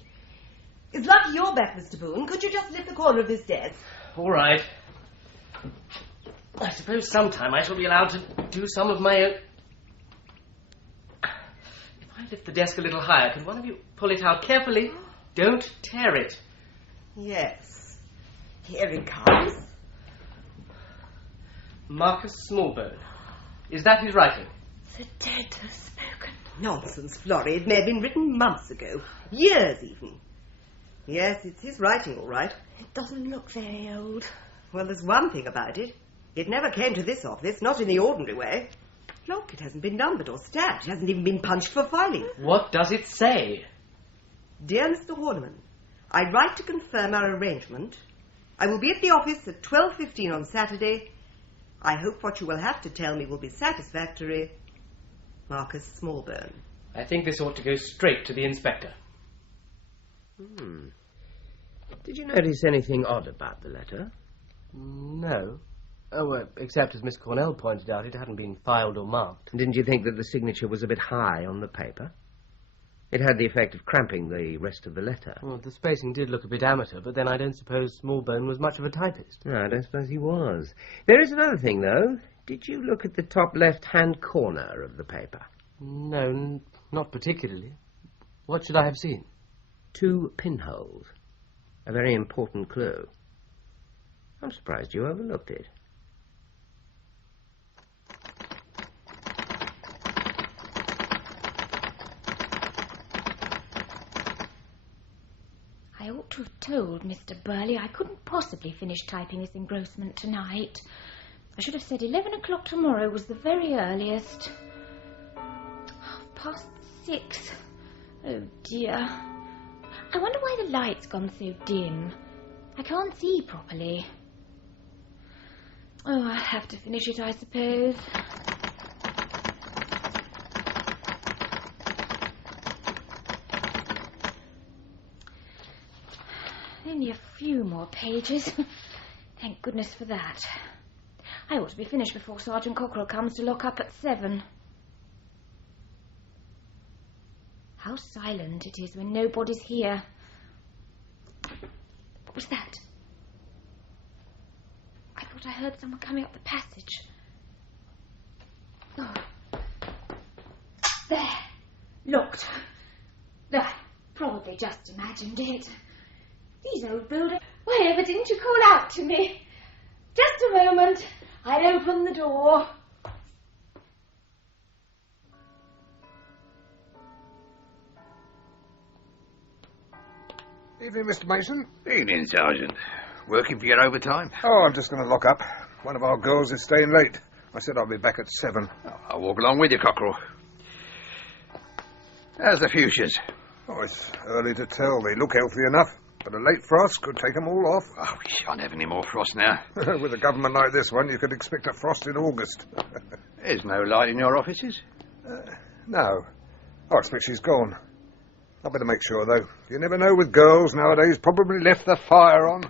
It's lucky you're back, Mr. Bohun. Could you just lift the corner of this desk? All right. I suppose sometime I shall be allowed to do some of my own... If I lift the desk a little higher, can one of you pull it out carefully? Don't tear it. Yes. Here it comes. Marcus Smallbone. Is that his writing? The dead has spoken. Nonsense, Florrie. It may have been written months ago. Years, even. Yes, it's his writing, all right. It doesn't look very old. Well, there's one thing about it. It never came to this office, not in the ordinary way. Look, it hasn't been numbered or stamped. It hasn't even been punched for filing. What does it say? Dear Mr. Horniman, I write to confirm our arrangement. I will be at the office at 12:15 on Saturday. I hope what you will have to tell me will be satisfactory. Marcus Smallbone. I think this ought to go straight to the inspector. Did you notice anything odd about the letter? No. Oh, well, except as Miss Cornel pointed out, it hadn't been filed or marked. Didn't you think that the signature was a bit high on the paper? It had the effect of cramping the rest of the letter. Well, the spacing did look a bit amateur, but then I don't suppose Smallbone was much of a typist. No, I don't suppose he was. There is another thing, though. Did you look at the top left-hand corner of the paper? No, not particularly. What should I have seen? 2 pinholes. A very important clue. I'm surprised you overlooked it. I ought to have told Mr. Birley I couldn't possibly finish typing this engrossment tonight. I should have said 11 o'clock tomorrow was the very earliest. 6:30. Oh, dear. I wonder why the light's gone so dim. I can't see properly. Oh, I'll have to finish it, I suppose. Only a few more pages. Thank goodness for that. I ought to be finished before Sergeant Cockerill comes to lock up at 7. How silent it is when nobody's here. What was that? I thought I heard someone coming up the passage. Oh. There. Looked. I probably just imagined it. These old buildings. Why ever didn't you call out to me? Just a moment. I'll open the door. Evening, Mr. Mason. Evening, Sergeant. Working for your overtime? Oh, I'm just going to lock up. One of our girls is staying late. I said I'll be back at 7. I'll walk along with you, Cockerill. How's the fuchsias? Oh, it's early to tell. They look healthy enough, but a late frost could take them all off. Oh, we shan't have any more frost now. With a government like this one, you could expect a frost in August. There's no light in your offices? No. I expect she's gone. I'd better make sure, though. You never know with girls nowadays. Probably left the fire on.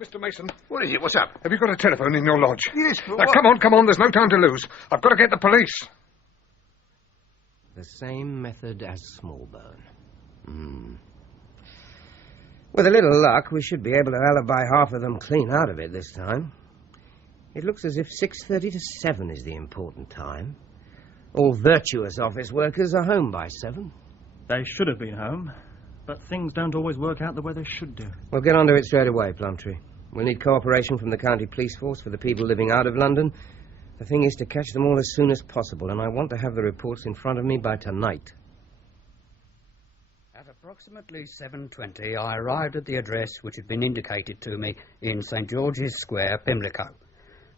Mr. Mason. What is it? What's up? Have you got a telephone in your lodge? Yes, but now, come on. There's no time to lose. I've got to get the police. The same method as Smallbone. With a little luck, we should be able to alibi half of them clean out of it this time. It looks as if 6:30 to 7 is the important time. All virtuous office workers are home by 7. They should have been home, but things don't always work out the way they should do. We'll get onto it straight away, Plumptree. We'll need cooperation from the county police force for the people living out of London. The thing is to catch them all as soon as possible, and I want to have the reports in front of me by tonight. At approximately 7:20, I arrived at the address which had been indicated to me in St. George's Square, Pimlico.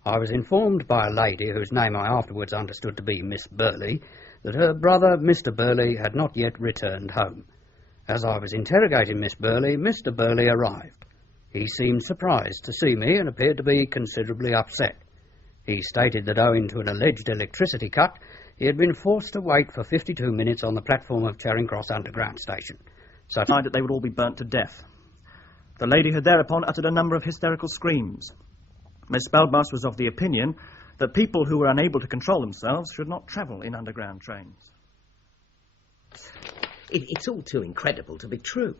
I was informed by a lady, whose name I afterwards understood to be Miss Birley, that her brother, Mr. Birley, had not yet returned home. As I was interrogating Miss Birley, Mr. Birley arrived. He seemed surprised to see me and appeared to be considerably upset. He stated that owing to an alleged electricity cut, he had been forced to wait for 52 minutes on the platform of Charing Cross Underground Station. So I decided that they would all be burnt to death. The lady had thereupon uttered a number of hysterical screams. Miss Bellbas was of the opinion that people who were unable to control themselves should not travel in underground trains. It's all too incredible to be true.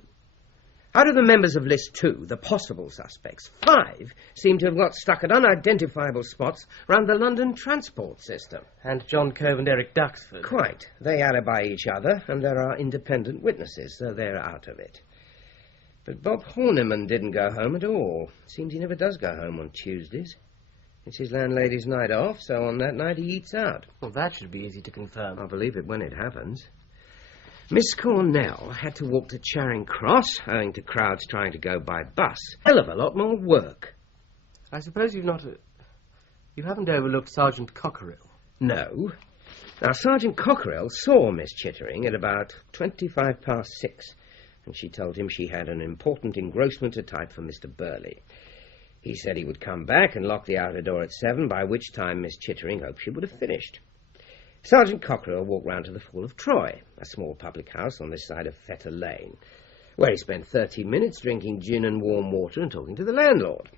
Out of the members of List 2, the possible suspects, 5 seem to have got stuck at unidentifiable spots round the London transport system. And John Cove and Eric Duxford. Quite. They alibi each other, and there are independent witnesses, so they're out of it. But Bob Horniman didn't go home at all. Seems he never does go home on Tuesdays. It's his landlady's night off, so on that night he eats out. Well, that should be easy to confirm. I'll believe it when it happens. Miss Cornel had to walk to Charing Cross, owing to crowds trying to go by bus. Hell of a lot more work. I suppose you haven't overlooked Sergeant Cockerill. No. Now, Sergeant Cockerill saw Miss Chittering at about 6:25, and she told him she had an important engrossment to type for Mr. Birley. He said he would come back and lock the outer door at 7, by which time Miss Chittering hoped she would have finished. Sergeant Cockerill walked round to the Fall of Troy, a small public house on this side of Fetter Lane, where he spent 30 minutes drinking gin and warm water and talking to the landlord.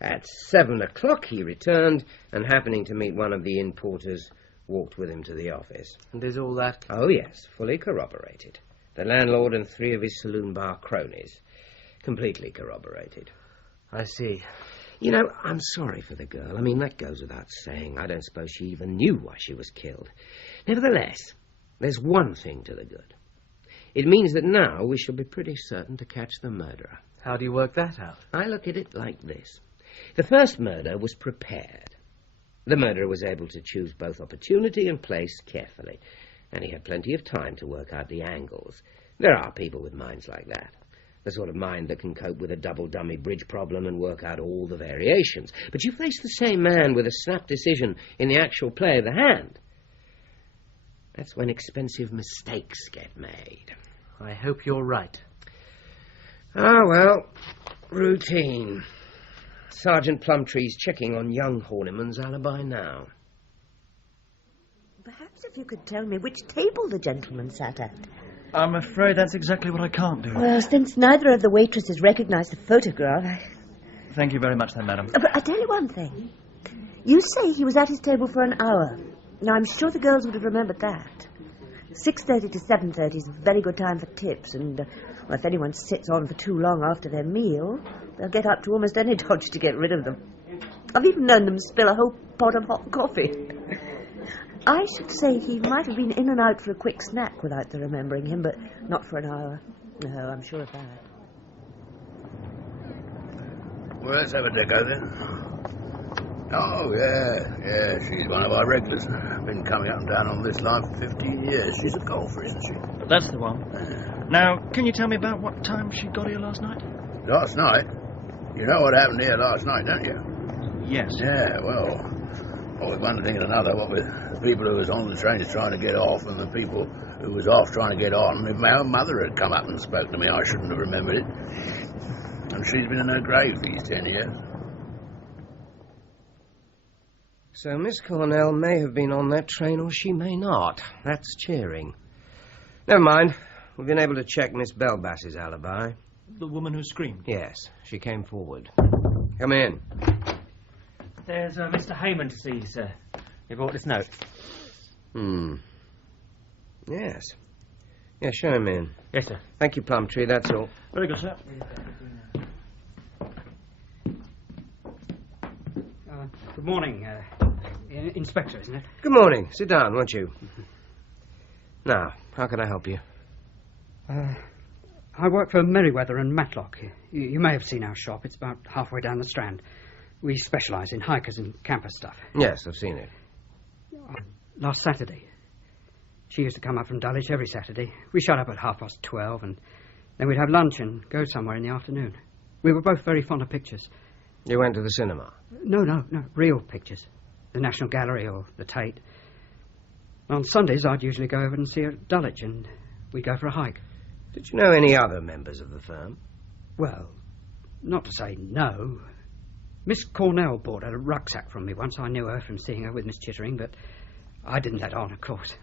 At 7 o'clock he returned, and happening to meet one of the inn porters, walked with him to the office. And is all that? Oh, yes, fully corroborated. The landlord and 3 of his saloon bar cronies. Completely corroborated. I see. You know, I'm sorry for the girl. I mean, that goes without saying. I don't suppose she even knew why she was killed. Nevertheless, there's one thing to the good. It means that now we shall be pretty certain to catch the murderer. How do you work that out? I look at it like this. The first murder was prepared. The murderer was able to choose both opportunity and place carefully, and he had plenty of time to work out the angles. There are people with minds like that. The sort of mind that can cope with a double-dummy bridge problem and work out all the variations. But you face the same man with a snap decision in the actual play of the hand. That's when expensive mistakes get made. I hope you're right. Ah, well, routine. Sergeant Plumptree's checking on young Horniman's alibi now. Perhaps if you could tell me which table the gentleman sat at. I'm afraid that's exactly what I can't do. Well, since neither of the waitresses recognised the photograph... Thank you very much, then, madam. But I tell you one thing. You say he was at his table for an hour. Now, I'm sure the girls would have remembered that. 6:30 to 7:30 is a very good time for tips, and well, if anyone sits on for too long after their meal, they'll get up to almost any dodge to get rid of them. I've even known them spill a whole pot of hot coffee. I should say he might have been in and out for a quick snack without their remembering him, but not for an hour. No, I'm sure of that. Well, let's have a deco then. Oh, yeah, she's one of our regulars. Been coming up and down on this line for 15 years. She's a golfer, isn't she? That's the one. Now, can you tell me about what time she got here last night? Last night? You know what happened here last night, don't you? Yes. Yeah, well, with one thing and another, what with the people who was on the trains trying to get off and the people who was off trying to get on, if my own mother had come up and spoke to me, I shouldn't have remembered it. And she's been in her grave these 10 years. So Miss Cornell may have been on that train, or she may not. That's cheering. Never mind. We've been able to check Miss Bellbas's alibi. The woman who screamed? Yes, she came forward. Come in. There's Mr. Heyman to see, sir. He brought this note. Yes. Yeah, show him in. Yes, sir. Thank you, Plumptree, that's all. Very good, sir. Good morning, Inspector, isn't it? Good morning. Sit down, won't you? Now, how can I help you? I work for Merriweather and Matlock. You may have seen our shop. It's about halfway down the Strand. We specialise in hikers and camper stuff. Yes, I've seen it. Last Saturday. She used to come up from Dulwich every Saturday. We shut up at 12:30, and then we'd have lunch and go somewhere in the afternoon. We were both very fond of pictures. You went to the cinema? No, real pictures. The National Gallery or the Tate. On Sundays, I'd usually go over and see her at Dulwich, and we'd go for a hike. Did you know any other members of the firm? Well, not to say no. Miss Cornel bought a rucksack from me once. I knew her from seeing her with Miss Chittering, but I didn't let on, of course.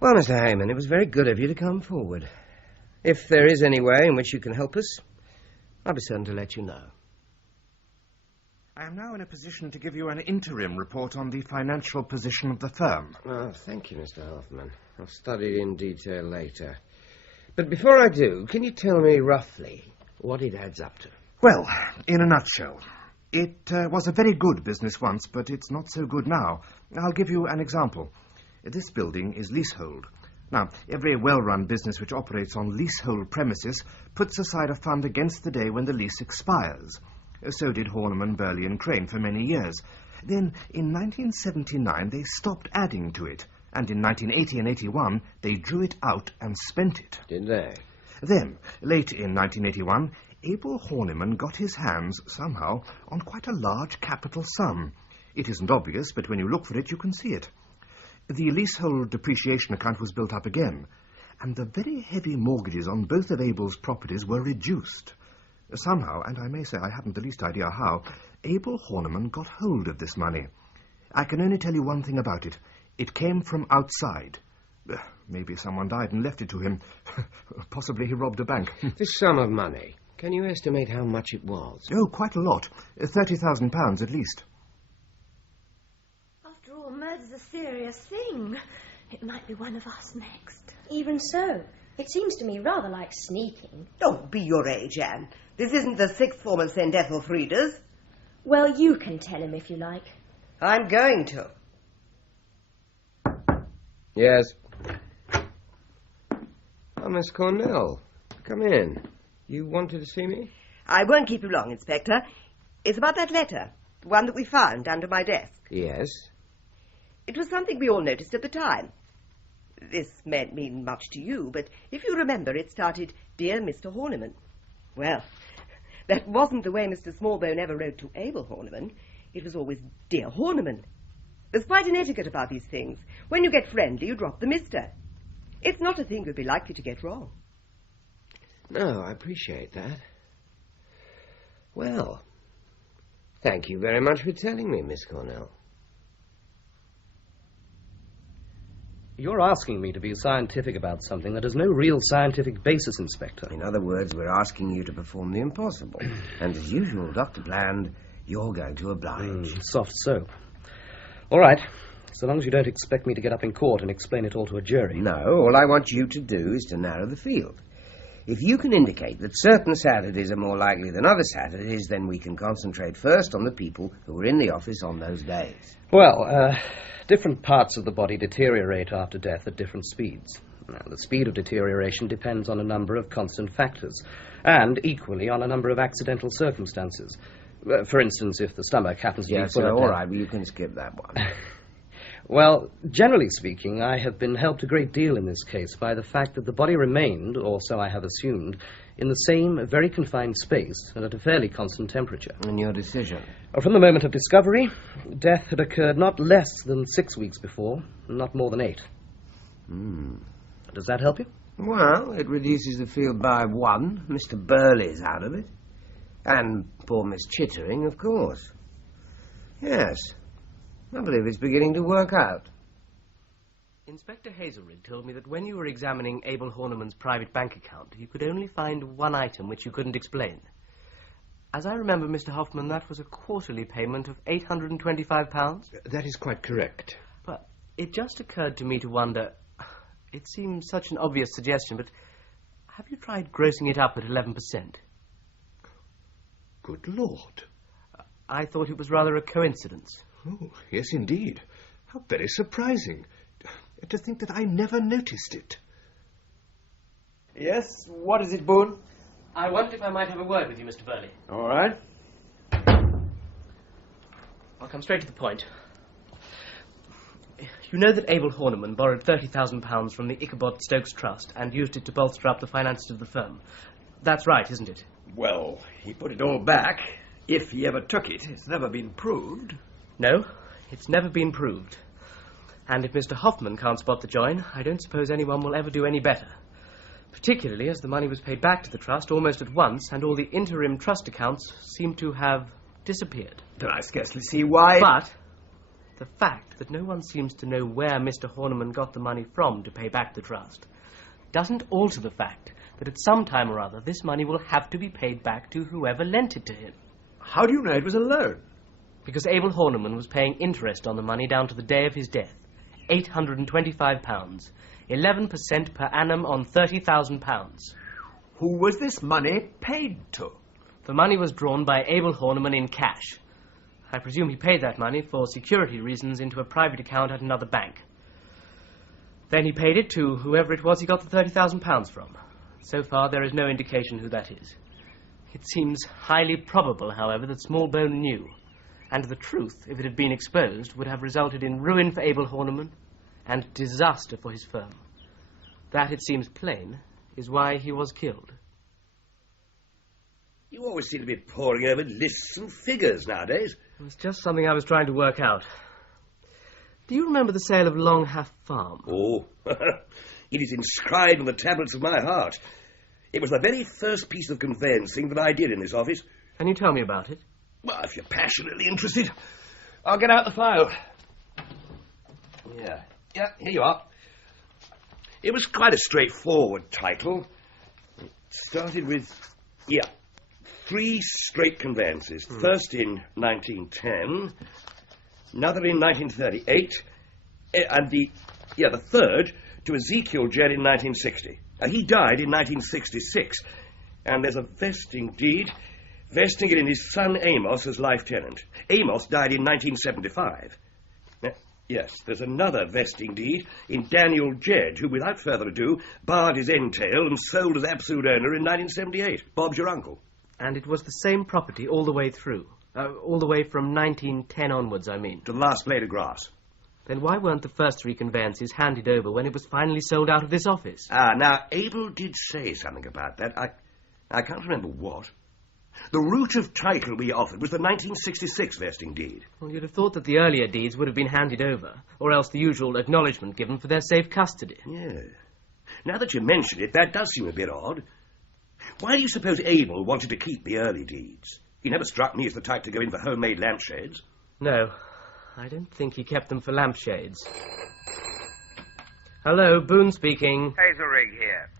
Well, Mr. Heyman, it was very good of you to come forward. If there is any way in which you can help us, I'll be certain to let you know. I am now in a position to give you an interim report on the financial position of the firm. Oh, thank you, Mr. Hoffman. I'll study it in detail later. But before I do, can you tell me roughly what it adds up to? Well, in a nutshell, it was a very good business once, but it's not so good now. I'll give you an example. This building is leasehold. Now, every well-run business which operates on leasehold premises puts aside a fund against the day when the lease expires. So did Horniman, Birley and Crane for many years. Then, in 1979, they stopped adding to it, and in 1980 and 81, they drew it out and spent it. Did they? Then, late in 1981, Abel Horniman got his hands, somehow, on quite a large capital sum. It isn't obvious, but when you look for it, you can see it. The leasehold depreciation account was built up again, and the very heavy mortgages on both of Abel's properties were reduced. Somehow, and I may say I haven't the least idea how, Abel Horniman got hold of this money. I can only tell you one thing about it. It came from outside. Maybe someone died and left it to him. Possibly he robbed a bank. This sum of money, can you estimate how much it was? Oh, quite a lot. £30,000 at least. After all, murder's a serious thing. It might be one of us next. Even so, it seems to me rather like sneaking. Don't be your age, Anne. This isn't the sixth form of St. Ethelfrieda's. Well, you can tell him if you like. I'm going to. Yes. Oh, Miss Cornell, come in. You wanted to see me? I won't keep you long, Inspector. It's about that letter, the one that we found under my desk. Yes. It was something we all noticed at the time. This mayn't mean much to you, but if you remember, it started, Dear Mr. Horniman. Well, that wasn't the way Mr. Smallbone ever wrote to Abel Horniman. It was always, Dear Horniman. There's quite an etiquette about these things. When you get friendly, you drop the Mr. It's not a thing you'd be likely to get wrong. No, I appreciate that. Well, thank you very much for telling me, Miss Cornell. You're asking me to be scientific about something that has no real scientific basis, Inspector. In other words, we're asking you to perform the impossible. And as usual, Dr. Bland, you're going to oblige. Soft soap. All right. So long as you don't expect me to get up in court and explain it all to a jury. No, all I want you to do is to narrow the field. If you can indicate that certain Saturdays are more likely than other Saturdays, then we can concentrate first on the people who were in the office on those days. Well, different parts of the body deteriorate after death at different speeds. Now, the speed of deterioration depends on a number of constant factors, and equally on a number of accidental circumstances. For instance, if the stomach happens to be full of... all right, well, you can skip that one. Well, generally speaking, I have been helped a great deal in this case by the fact that the body remained, or so I have assumed, in the same very confined space and at a fairly constant temperature. And your decision? Well, from the moment of discovery, death had occurred not less than 6 weeks before, and not more than 8. Does that help you? Well, it reduces the field by 1. Mr. Birley's out of it. And poor Miss Chittering, of course. Yes. I believe it's beginning to work out. Inspector Hazlerigg told me that when you were examining Abel Horniman's private bank account, you could only find one item which you couldn't explain. As I remember, Mr. Hoffman, that was a quarterly payment of £825. That is quite correct. But it just occurred to me to wonder... It seems such an obvious suggestion, but have you tried grossing it up at 11%? Good Lord. I thought it was rather a coincidence. Oh, yes, indeed. How very surprising. To think that I never noticed it. Yes, what is it, Bohun? I wondered if I might have a word with you, Mr. Birley. All right. I'll come straight to the point. You know that Abel Horniman borrowed £30,000 from the Ichabod Stokes Trust and used it to bolster up the finances of the firm. That's right, isn't it? Well, he put it all back, if he ever took it. It's never been proved. No, it's never been proved. And if Mr. Hoffman can't spot the join, I don't suppose anyone will ever do any better. Particularly as the money was paid back to the trust almost at once, and all the interim trust accounts seem to have disappeared. Then I scarcely see why... But the fact that no one seems to know where Mr. Horniman got the money from to pay back the trust doesn't alter the fact that at some time or other this money will have to be paid back to whoever lent it to him. How do you know it was a loan? Because Abel Horniman was paying interest on the money down to the day of his death. £825. 11% per annum on £30,000. Who was this money paid to? The money was drawn by Abel Horniman in cash. I presume he paid that money for security reasons into a private account at another bank. Then he paid it to whoever it was he got the £30,000 from. So far, there is no indication who that is. It seems highly probable, however, that Smallbone knew, and the truth, if it had been exposed, would have resulted in ruin for Abel Horniman and disaster for his firm. That, it seems plain, is why he was killed. You always seem to be poring over lists and figures nowadays. It's just something I was trying to work out. Do you remember the sale of Longhaff Farm? Oh, it is inscribed on the tablets of my heart. It was the very first piece of conveyancing that I did in this office. Can you tell me about it? Well, if you're passionately interested, I'll get out the file. Yeah, here you are. It was quite a straightforward title. It started with, 3 straight conveyances. First in 1910, another in 1938, and the third to Ezekiel Jed in 1960. He died in 1966, and there's a vesting deed vesting it in his son Amos as life tenant. Amos died in 1975. Yes, there's another vesting deed in Daniel Jed, who, without further ado, barred his entail and sold as absolute owner in 1978. Bob's your uncle. And it was the same property all the way through? All the way from 1910 onwards, I mean? To the last blade of grass. Then why weren't the first 3 conveyances handed over when it was finally sold out of this office? Now, Abel did say something about that. I can't remember what. The route of title we offered was the 1966 vesting deed. Well, you'd have thought that the earlier deeds would have been handed over, or else the usual acknowledgement given for their safe custody. Yeah. Now that you mention it, that does seem a bit odd. Why do you suppose Abel wanted to keep the early deeds? He never struck me as the type to go in for homemade lampshades. No, I don't think he kept them for lampshades. Hello, Boone speaking. Hazlerigg here.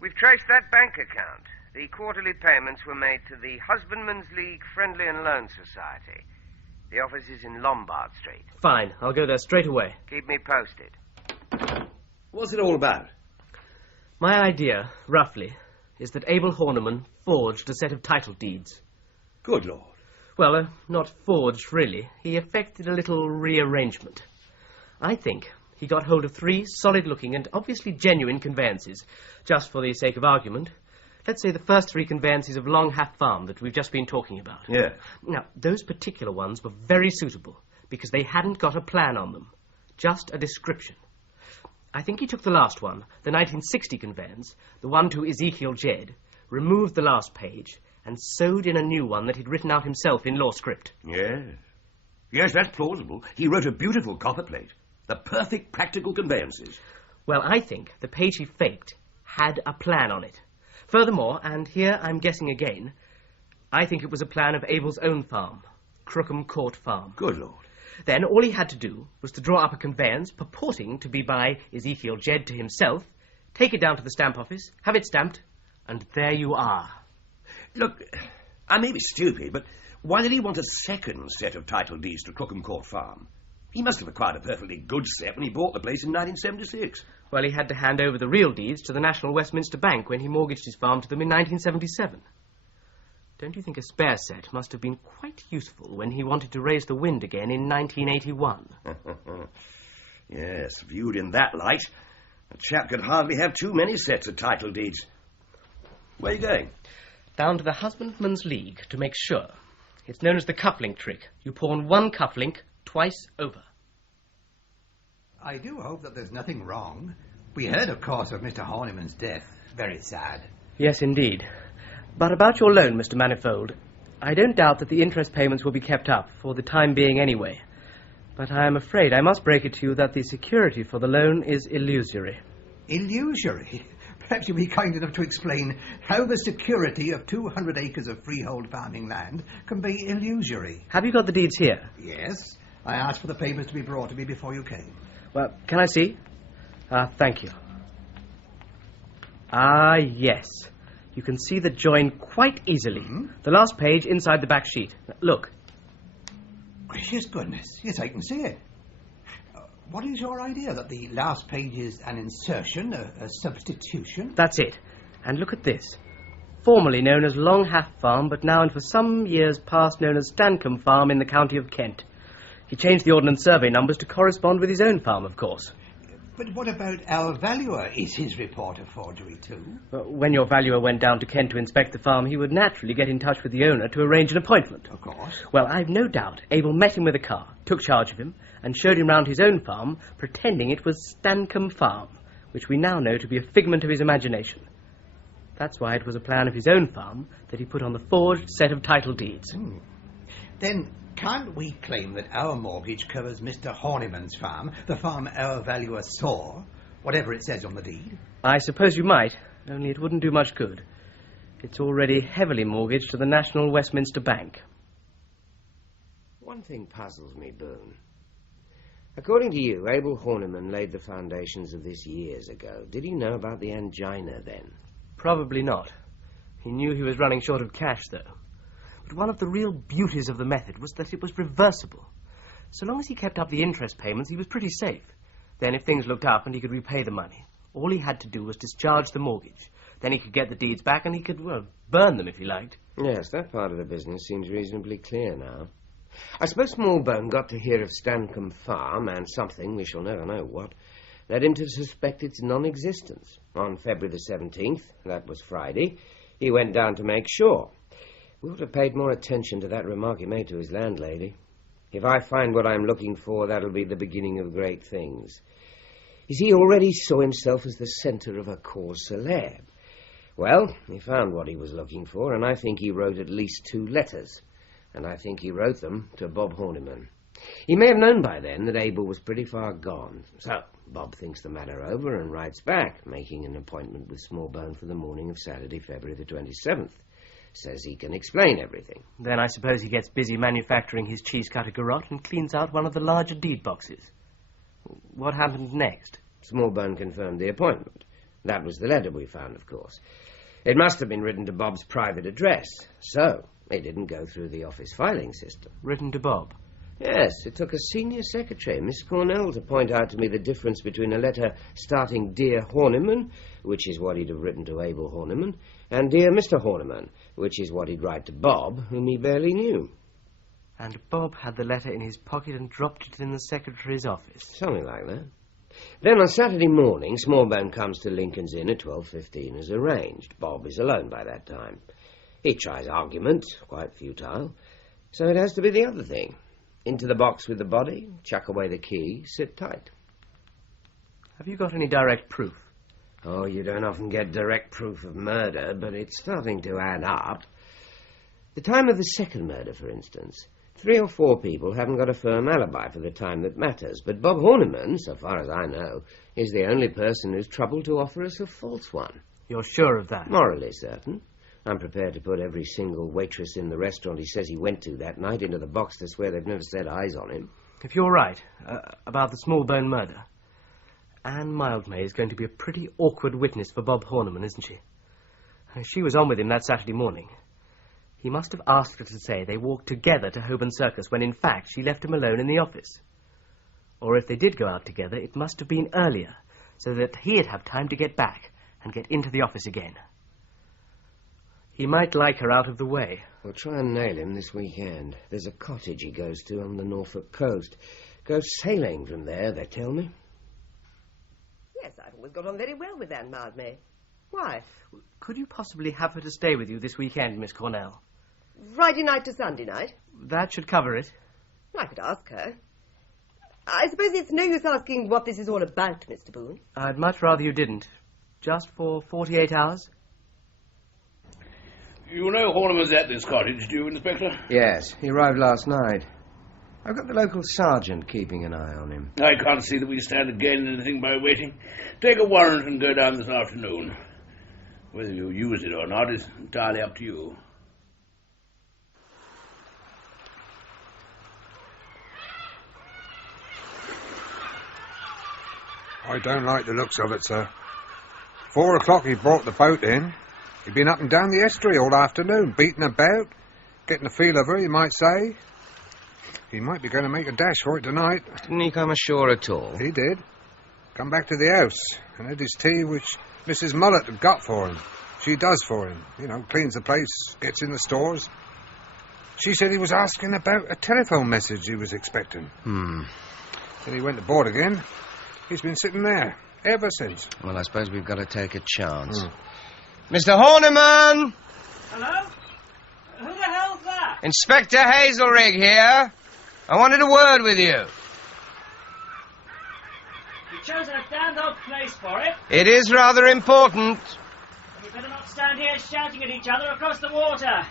We've traced that bank account. The quarterly payments were made to the Husbandman's League Friendly and Loan Society. The office is in Lombard Street. Fine, I'll go there straight away. Keep me posted. What's it all about? My idea, roughly, is that Abel Horniman forged a set of title deeds. Good Lord. Well, not forged, really. He effected a little rearrangement. I think he got hold of 3 solid-looking and obviously genuine conveyances. Just for the sake of argument, let's say the first 3 conveyances of Longhaft Farm that we've just been talking about. Yeah. Now, those particular ones were very suitable because they hadn't got a plan on them, just a description. I think he took the last one, the 1960 conveyance, the one to Ezekiel Jedd, removed the last page, and sewed in a new one that he'd written out himself in law script. Yes. Yes, that's plausible. He wrote a beautiful copperplate. The perfect practical conveyances. Well, I think the page he faked had a plan on it. Furthermore, and here I'm guessing again, I think it was a plan of Abel's own farm, Crookham Court Farm. Good Lord. Then all he had to do was to draw up a conveyance purporting to be by Ezekiel Jedd to himself, take it down to the stamp office, have it stamped, and there you are. Look, I may be stupid, but why did he want a second set of title deeds to Crookham Court Farm? He must have acquired a perfectly good set when he bought the place in 1976. Well, he had to hand over the real deeds to the National Westminster Bank when he mortgaged his farm to them in 1977. Don't you think a spare set must have been quite useful when he wanted to raise the wind again in 1981? Yes, viewed in that light, a chap could hardly have too many sets of title deeds. Where are you going? Down to the Husbandman's League to make sure. It's known as the cufflink trick. You pawn one cufflink twice over. I do hope that there's nothing wrong. We heard, of course, of Mr. Horniman's death. Very sad. Yes, indeed. But about your loan, Mr. Manifold, I don't doubt that the interest payments will be kept up, for the time being anyway. But I am afraid I must break it to you that the security for the loan is illusory. Illusory? Perhaps you'll be kind enough to explain how the security of 200 acres of freehold farming land can be illusory. Have you got the deeds here? Yes. I asked for the papers to be brought to me before you came. Well, can I see? Thank you. Yes. You can see the join quite easily. The last page inside the back sheet. Look. Gracious goodness. Yes, I can see it. What is your idea? That the last page is an insertion, a substitution? That's it. And look at this. Formerly known as Longhaft Farm, but now and for some years past known as Stancombe Farm in the county of Kent. He changed the Ordnance Survey numbers to correspond with his own farm, of course. But what about our valuer? Is his report a forgery too? When your valuer went down to Kent to inspect the farm, he would naturally get in touch with the owner to arrange an appointment. Of course. Well, I've no doubt Abel met him with a car, took charge of him, and showed him round his own farm, pretending it was Stancombe Farm, which we now know to be a figment of his imagination. That's why it was a plan of his own farm that he put on the forged set of title deeds. Then can't we claim that our mortgage covers Mr. Horniman's farm, the farm our valuer saw, whatever it says on the deed? I suppose you might, only it wouldn't do much good. It's already heavily mortgaged to the National Westminster Bank. One thing puzzles me, Bohun. According to you, Abel Horniman laid the foundations of this years ago. Did he know about the angina then? Probably not. He knew he was running short of cash, though. But one of the real beauties of the method was that it was reversible. So long as he kept up the interest payments, he was pretty safe. Then if things looked up and he could repay the money, all he had to do was discharge the mortgage. Then he could get the deeds back and he could, well, burn them if he liked. Yes, that part of the business seems reasonably clear now. I suppose Smallbone got to hear of Stancombe Farm and something, we shall never know what, led him to suspect its non-existence. On February the 17th, that was Friday, he went down to make sure. We ought to have paid more attention to that remark he made to his landlady. If I find what I'm looking for, that'll be the beginning of great things. You see, he already saw himself as the centre of a cause célèbre. Well, he found what he was looking for, and I think he wrote at least 2 letters. And I think he wrote them to Bob Horniman. He may have known by then that Abel was pretty far gone. So Bob thinks the matter over and writes back, making an appointment with Smallbone for the morning of Saturday, February the 27th. Says he can explain everything. Then I suppose he gets busy manufacturing his cheese-cutter garrote and cleans out one of the larger deed boxes. What happened next? Smallbone confirmed the appointment. That was the letter we found, of course. It must have been written to Bob's private address. So it didn't go through the office filing system. Written to Bob? Yes, it took a senior secretary, Miss Cornel, to point out to me the difference between a letter starting Dear Horniman, which is what he'd have written to Abel Horniman, and Dear Mr. Horniman, which is what he'd write to Bob, whom he barely knew. And Bob had the letter in his pocket and dropped it in the secretary's office. Something like that. Then on Saturday morning, Smallbone comes to Lincoln's Inn at 12:15 as arranged. Bob is alone by that time. He tries argument, quite futile, so it has to be the other thing. Into the box with the body, chuck away the key, sit tight. Have you got any direct proof? Oh, you don't often get direct proof of murder, but it's starting to add up. The time of the second murder, for instance. 3 or 4 people haven't got a firm alibi for the time that matters, but Bob Horniman, so far as I know, is the only person who's troubled to offer us a false one. You're sure of that? Morally certain. I'm prepared to put every single waitress in the restaurant he says he went to that night into the box to swear they've never set eyes on him. If you're right about the Smallbone murder, Anne Mildmay is going to be a pretty awkward witness for Bob Horniman, isn't she? She was on with him that Saturday morning. He must have asked her to say they walked together to Holborn Circus when, in fact, she left him alone in the office. Or if they did go out together, it must have been earlier, so that he'd have time to get back and get into the office again. He might like her out of the way. We'll try and nail him this weekend. There's a cottage he goes to on the Norfolk coast. Goes sailing from there, they tell me. Yes, I've always got on very well with Anne Mildmay. Why? Could you possibly have her to stay with you this weekend, Miss Cornel? Friday night to Sunday night? That should cover it. I could ask her. I suppose it's no use asking what this is all about, Mr. Bohun. I'd much rather you didn't. Just for 48 hours? You know Horniman's at this cottage, do you, Inspector? Yes, he arrived last night. I've got the local sergeant keeping an eye on him. I can't see that we stand to gain anything by waiting. Take a warrant and go down this afternoon. Whether you use it or not is entirely up to you. I don't like the looks of it, sir. 4 o'clock he brought the boat in. He'd been up and down the estuary all afternoon, beating about, getting a feel of her, you might say. He might be going to make a dash for it tonight. Didn't he come ashore at all? He did. Come back to the house and had his tea, which Mrs. Mullett had got for him. She does for him. You know, cleans the place, gets in the stores. She said he was asking about a telephone message he was expecting. Then he went to board again. He's been sitting there ever since. Well, I suppose we've got to take a chance. Mr. Horniman! Hello? Who the hell's that? Inspector Hazlerigg here. I wanted a word with you. You've chosen a damned odd place for it. It is rather important. You better not stand here shouting at each other across the water.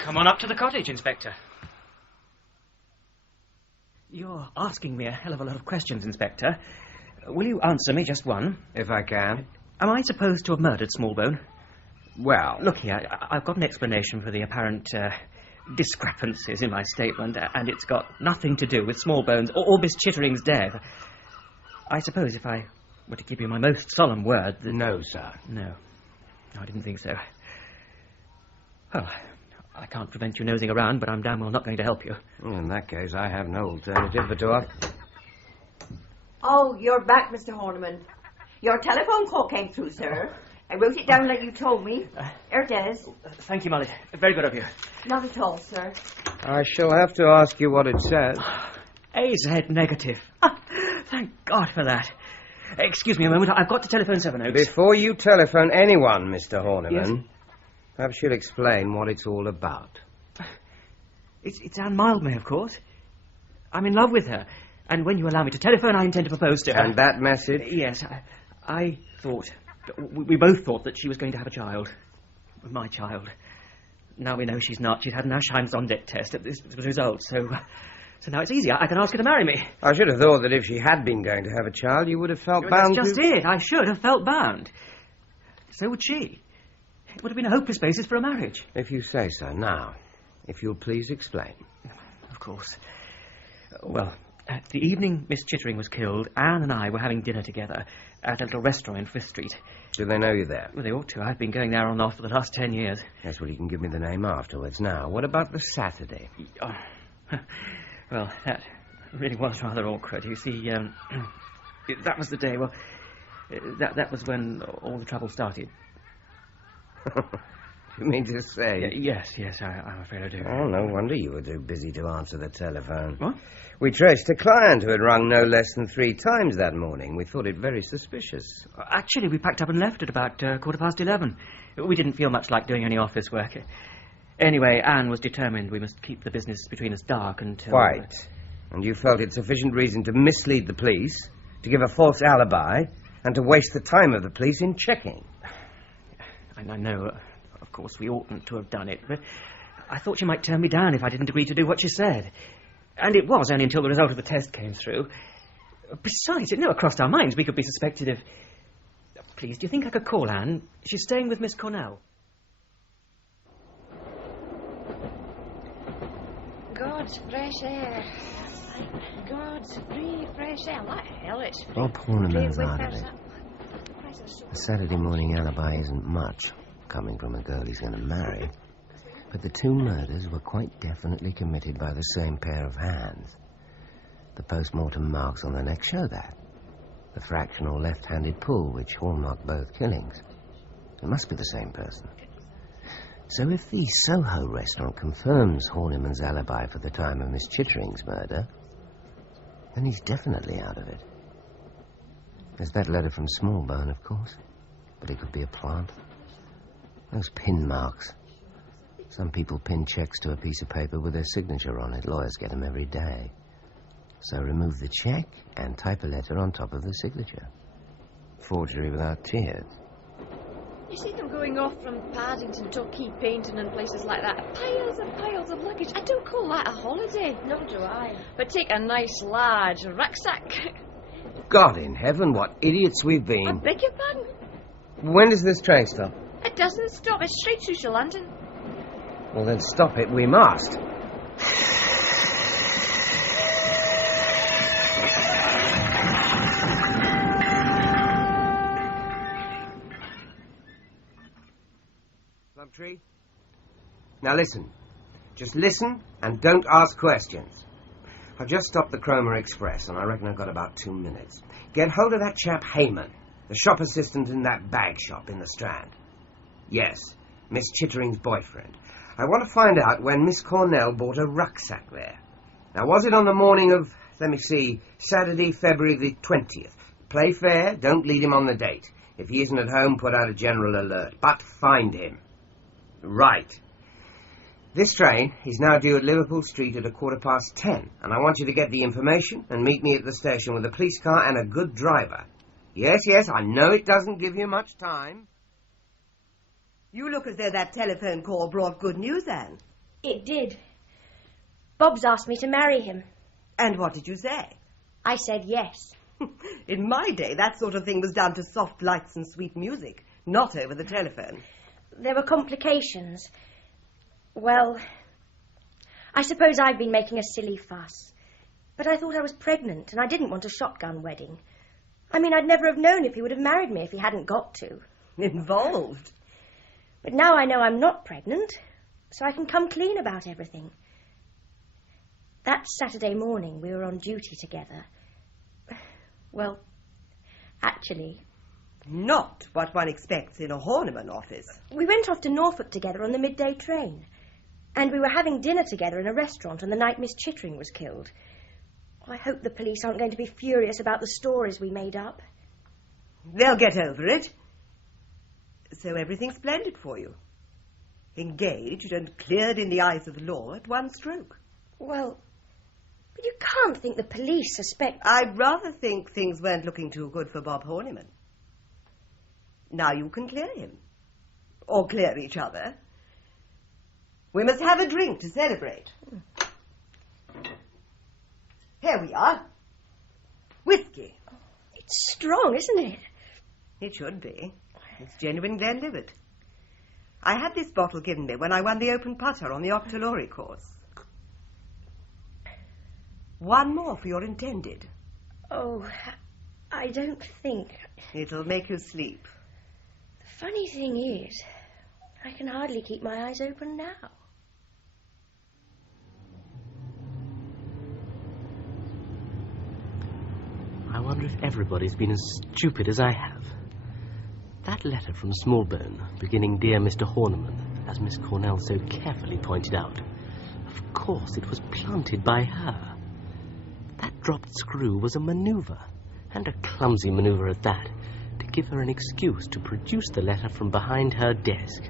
Come on up to the cottage, Inspector. You're asking me a hell of a lot of questions, Inspector. Will you answer me just one? If I can. Am I supposed to have murdered Smallbone? Well... Look here, I've got an explanation for the apparent discrepancies in my statement, and it's got nothing to do with Smallbone's or Miss Chittering's death. I suppose if I were to give you my most solemn word... No, sir. No, I didn't think so. Well, I can't prevent you nosing around, but I'm damn well not going to help you. Well, in that case, I have no alternative but to... Oh, you're back, Mr. Horniman. Your telephone call came through, sir. I wrote it down like you told me. There it is. Thank you, Molly. Very good of you. Not at all, sir. I shall have to ask you what it says. AZ negative. Thank God for that. Excuse me a moment. I've got to telephone Sevenoaks. Before you telephone anyone, Mr. Horniman, Yes? perhaps you'll explain what it's all about. It's Anne Mildmay, of course. I'm in love with her. And when you allow me to telephone, I intend to propose to her. And that message? Yes, I thought... We both thought that she was going to have a child. My child. Now we know she's not. She's had an Aschheim-Sondeck test at this result, so now it's easy. I can ask her to marry me. I should have thought that if she had been going to have a child, you would have felt bound That's just it. I should have felt bound. So would she. It would have been a hopeless basis for a marriage. If you say so. Now, if you'll please explain. Of course. Well, The evening Miss Chittering was killed, Anne and I were having dinner together at a little restaurant in Frith Street. Do they know you there? Well, they ought to. I've been going there on and off for the last 10 years. Yes, well, you can give me the name afterwards. Now, what about the Saturday? Oh, well, that really was rather awkward. You see, that was the day, well, that was when all the trouble started. You mean to say? Yes, I'm afraid I do. Oh, no wonder you were too busy to answer the telephone. What? We traced a client who had rung no less than 3 times that morning. We thought it very suspicious. Actually, we packed up and left at about 11:15. We didn't feel much like doing any office work. Anyway, Anne was determined we must keep the business between us dark until... Quite. And you felt it sufficient reason to mislead the police, to give a false alibi, and to waste the time of the police in checking. I know... Of course, we oughtn't to have done it, but I thought she might turn me down if I didn't agree to do what she said. And it was only until the result of the test came through. Besides, it never crossed our minds we could be suspected of... Please, do you think I could call Anne? She's staying with Miss Cornel. God's fresh air. God's free fresh air. What the hell, it's free. Bob Horniman's out of it. A Saturday morning alibi isn't much, coming from a girl he's going to marry. But the 2 murders were quite definitely committed by the same pair of hands. The post-mortem marks on the neck show that. The fractional left-handed pull, which hallmarked both killings. It must be the same person. So if the Soho restaurant confirms Horniman's alibi for the time of Miss Chittering's murder, then he's definitely out of it. There's that letter from Smallbone, of course, but it could be a plant. Those pin marks. Some people pin checks to a piece of paper with their signature on it. Lawyers get them every day. So remove the check and type a letter on top of the signature. Forgery without tears. You see them going off from Paddington, Torquay, Painton and places like that. Piles and piles of luggage. I don't call that a holiday. Nor do I. But take a nice large rucksack. God in heaven, what idiots we've been. I beg your pardon? When does this train stop? It doesn't stop. It's straight through to London. Well, then stop it. We must. Plumptree? Now listen. Just listen and don't ask questions. I've just stopped the Cromer Express, and I reckon I've got about 2 minutes. Get hold of that chap Heyman, the shop assistant in that bag shop in the Strand. Yes, Miss Chittering's boyfriend. I want to find out when Miss Cornel bought a rucksack there. Now, was it on the morning of, let me see, Saturday, February the 20th? Play fair, don't lead him on the date. If he isn't at home, put out a general alert. But find him. Right. This train is now due at Liverpool Street at 10:15, and I want you to get the information and meet me at the station with a police car and a good driver. Yes, I know it doesn't give you much time. You look as though that telephone call brought good news, Anne. It did. Bob's asked me to marry him. And what did you say? I said yes. In my day, that sort of thing was done to soft lights and sweet music, not over the telephone. There were complications. Well, I suppose I've been making a silly fuss. But I thought I was pregnant, and I didn't want a shotgun wedding. I mean, I'd never have known if he would have married me if he hadn't got to. Involved. But now I know I'm not pregnant, so I can come clean about everything. That Saturday morning we were on duty together. Well, actually... Not what one expects in a Horniman office. We went off to Norfolk together on the midday train. And we were having dinner together in a restaurant on the night Miss Chittering was killed. I hope the police aren't going to be furious about the stories we made up. They'll get over it. So everything's splendid for you. Engaged and cleared in the eyes of the law at one stroke. Well, but you can't think the police suspect... I'd rather think things weren't looking too good for Bob Horniman. Now you can clear him. Or clear each other. We must have a drink to celebrate. Here we are. Whiskey. It's strong, isn't it? It should be. It's genuine Glenlivet. I had this bottle given me when I won the open putter on the Octolori course. One more for your intended. Oh, I don't think. It'll make you sleep. The funny thing is, I can hardly keep my eyes open now. I wonder if everybody's been as stupid as I have. That letter from Smallbone, beginning Dear Mr. Horniman, as Miss Cornel so carefully pointed out, of course it was planted by her. That dropped screw was a manoeuvre, and a clumsy manoeuvre at that, to give her an excuse to produce the letter from behind her desk.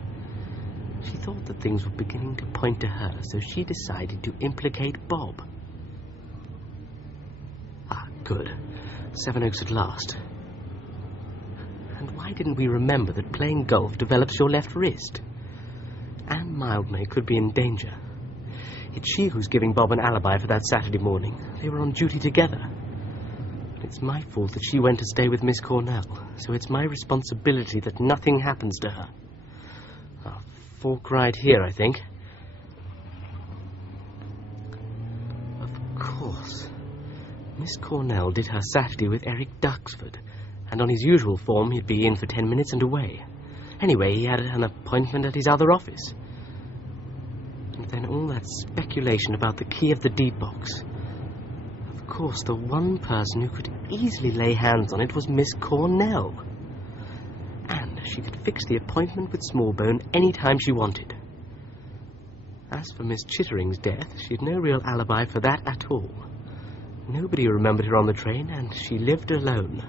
She thought that things were beginning to point to her, so she decided to implicate Bob. Ah, good. Sevenoaks at last. And why didn't we remember that playing golf develops your left wrist? Anne Mildmay could be in danger. It's she who's giving Bob an alibi for that Saturday morning. They were on duty together. It's my fault that she went to stay with Miss Cornel, so it's my responsibility that nothing happens to her. A fork right here, I think. Of course. Miss Cornel did her Saturday with Eric Duxford, and on his usual form he'd be in for 10 minutes and away. Anyway, he had an appointment at his other office. And then all that speculation about the key of the deed box. Of course, the one person who could easily lay hands on it was Miss Cornel. And she could fix the appointment with Smallbone any time she wanted. As for Miss Chittering's death, she'd no real alibi for that at all. Nobody remembered her on the train, and she lived alone.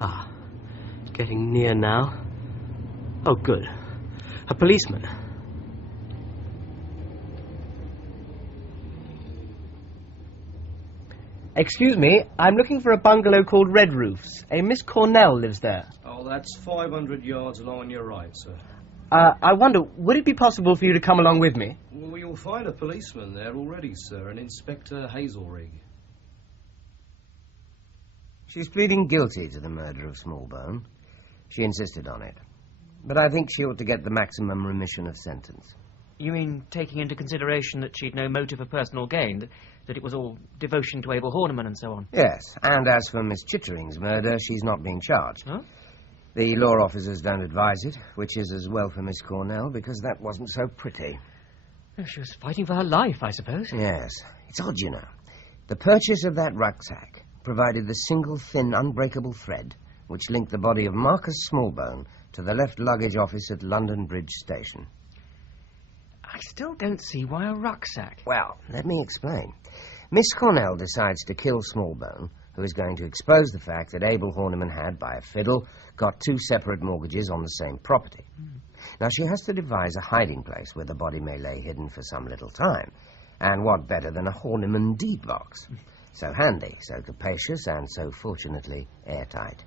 Ah, getting near now. Oh, good. A policeman. Excuse me, I'm looking for a bungalow called Red Roofs. A Miss Cornel lives there. Oh, that's 500 yards along on your right, sir. I wonder, would it be possible for you to come along with me? Well, you'll find a policeman there already, sir, an Inspector Hazlerigg. She's pleading guilty to the murder of Smallbone. She insisted on it. But I think she ought to get the maximum remission of sentence. You mean taking into consideration that she'd no motive of personal gain, that it was all devotion to Abel Horniman and so on? Yes, and as for Miss Chittering's murder, she's not being charged. Huh? The law officers don't advise it, which is as well for Miss Cornel, because that wasn't so pretty. Oh, she was fighting for her life, I suppose. Yes. It's odd, you know. The purchase of that rucksack provided the single thin, unbreakable thread which linked the body of Marcus Smallbone to the left luggage office at London Bridge Station. I still don't see why a rucksack. Well, let me explain. Miss Cornel decides to kill Smallbone, who is going to expose the fact that Abel Horniman had, by a fiddle, got 2 separate mortgages on the same property. Now, she has to devise a hiding place where the body may lay hidden for some little time. And what better than a Horniman deed box? So handy, so capacious, and so fortunately airtight.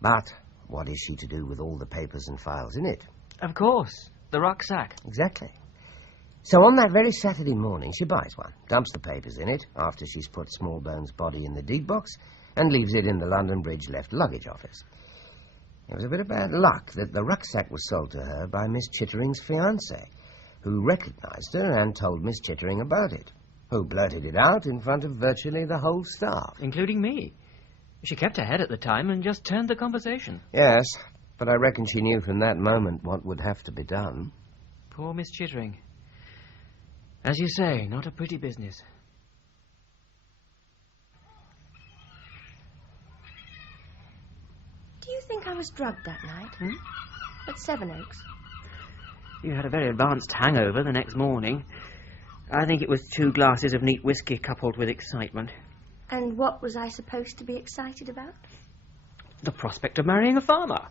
But what is she to do with all the papers and files in it? Of course, the rucksack. Exactly. So on that very Saturday morning, she buys one, dumps the papers in it after she's put Smallbone's body in the deed box, and leaves it in the London Bridge left luggage office. It was a bit of bad luck that the rucksack was sold to her by Miss Chittering's fiancé, who recognised her and told Miss Chittering about it, who blurted it out in front of virtually the whole staff. Including me. She kept her head at the time and just turned the conversation. Yes, but I reckon she knew from that moment what would have to be done. Poor Miss Chittering. As you say, not a pretty business. Do you think I was drugged that night? At Sevenoaks? You had a very advanced hangover the next morning. I think it was 2 glasses of neat whiskey coupled with excitement. And what was I supposed to be excited about? The prospect of marrying a farmer.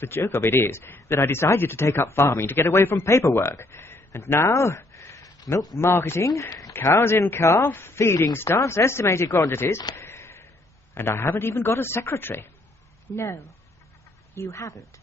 The joke of it is that I decided to take up farming to get away from paperwork. And now, milk marketing, cows in calf, feeding staffs, estimated quantities. And I haven't even got a secretary. No, you haven't.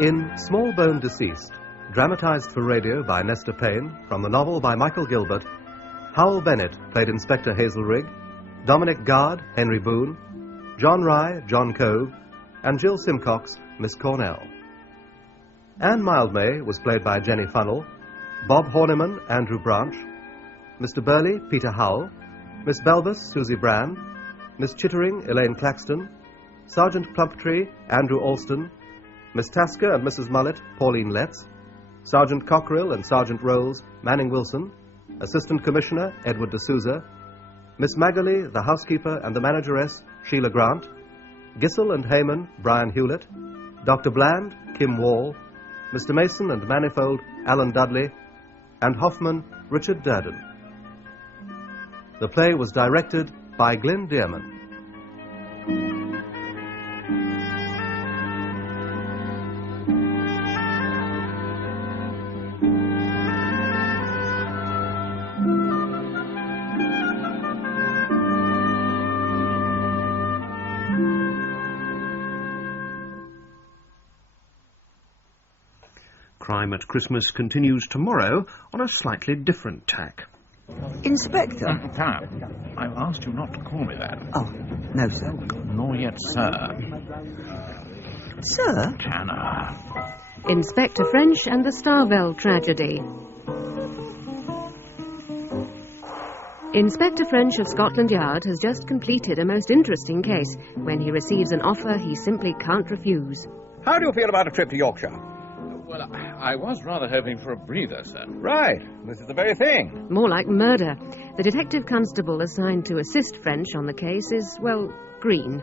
In Smallbone Deceased, dramatised for radio by Nestor Payne, from the novel by Michael Gilbert, Howell Bennett played Inspector Hazlerigg, Dominic Guard, Henry Boone, John Rye, John Cove, and Jill Simcox, Miss Cornel. Anne Mildmay was played by Jenny Funnell, Bob Horniman, Andrew Branch, Mr. Birley, Peter Howell, Miss Bellbas, Susie Brann, Miss Chittering, Elaine Claxton, Sergeant Plumptree, Andrew Alston, Miss Tasker and Mrs. Mullett, Pauline Letts, Sergeant Cockerill and Sergeant Rolls, Manning Wilson, Assistant Commissioner, Edward de Souza, Miss Magoli, the housekeeper and the manageress, Sheila Grant, Gissel and Heyman, Brian Hewlett, Dr. Bland, Kim Wall, Mr. Mason and Manifold, Alan Dudley, and Hoffman, Richard Durden. The play was directed by Glyn Dearman. Crime at Christmas continues tomorrow on a slightly different tack. Inspector? Tanner, I've asked you not to call me that. Oh, no, sir. Nor yet, sir. Sir? Tanner. Inspector French and the Starvell tragedy. Inspector French of Scotland Yard has just completed a most interesting case. When he receives an offer, he simply can't refuse. How do you feel about a trip to Yorkshire? Well, I was rather hoping for a breather, sir. Right. This is the very thing. More like murder. The detective constable assigned to assist French on the case is, well, green.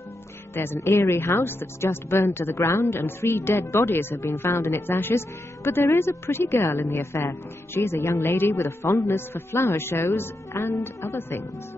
There's an eerie house that's just burned to the ground and 3 dead bodies have been found in its ashes, but there is a pretty girl in the affair. She's a young lady with a fondness for flower shows and other things.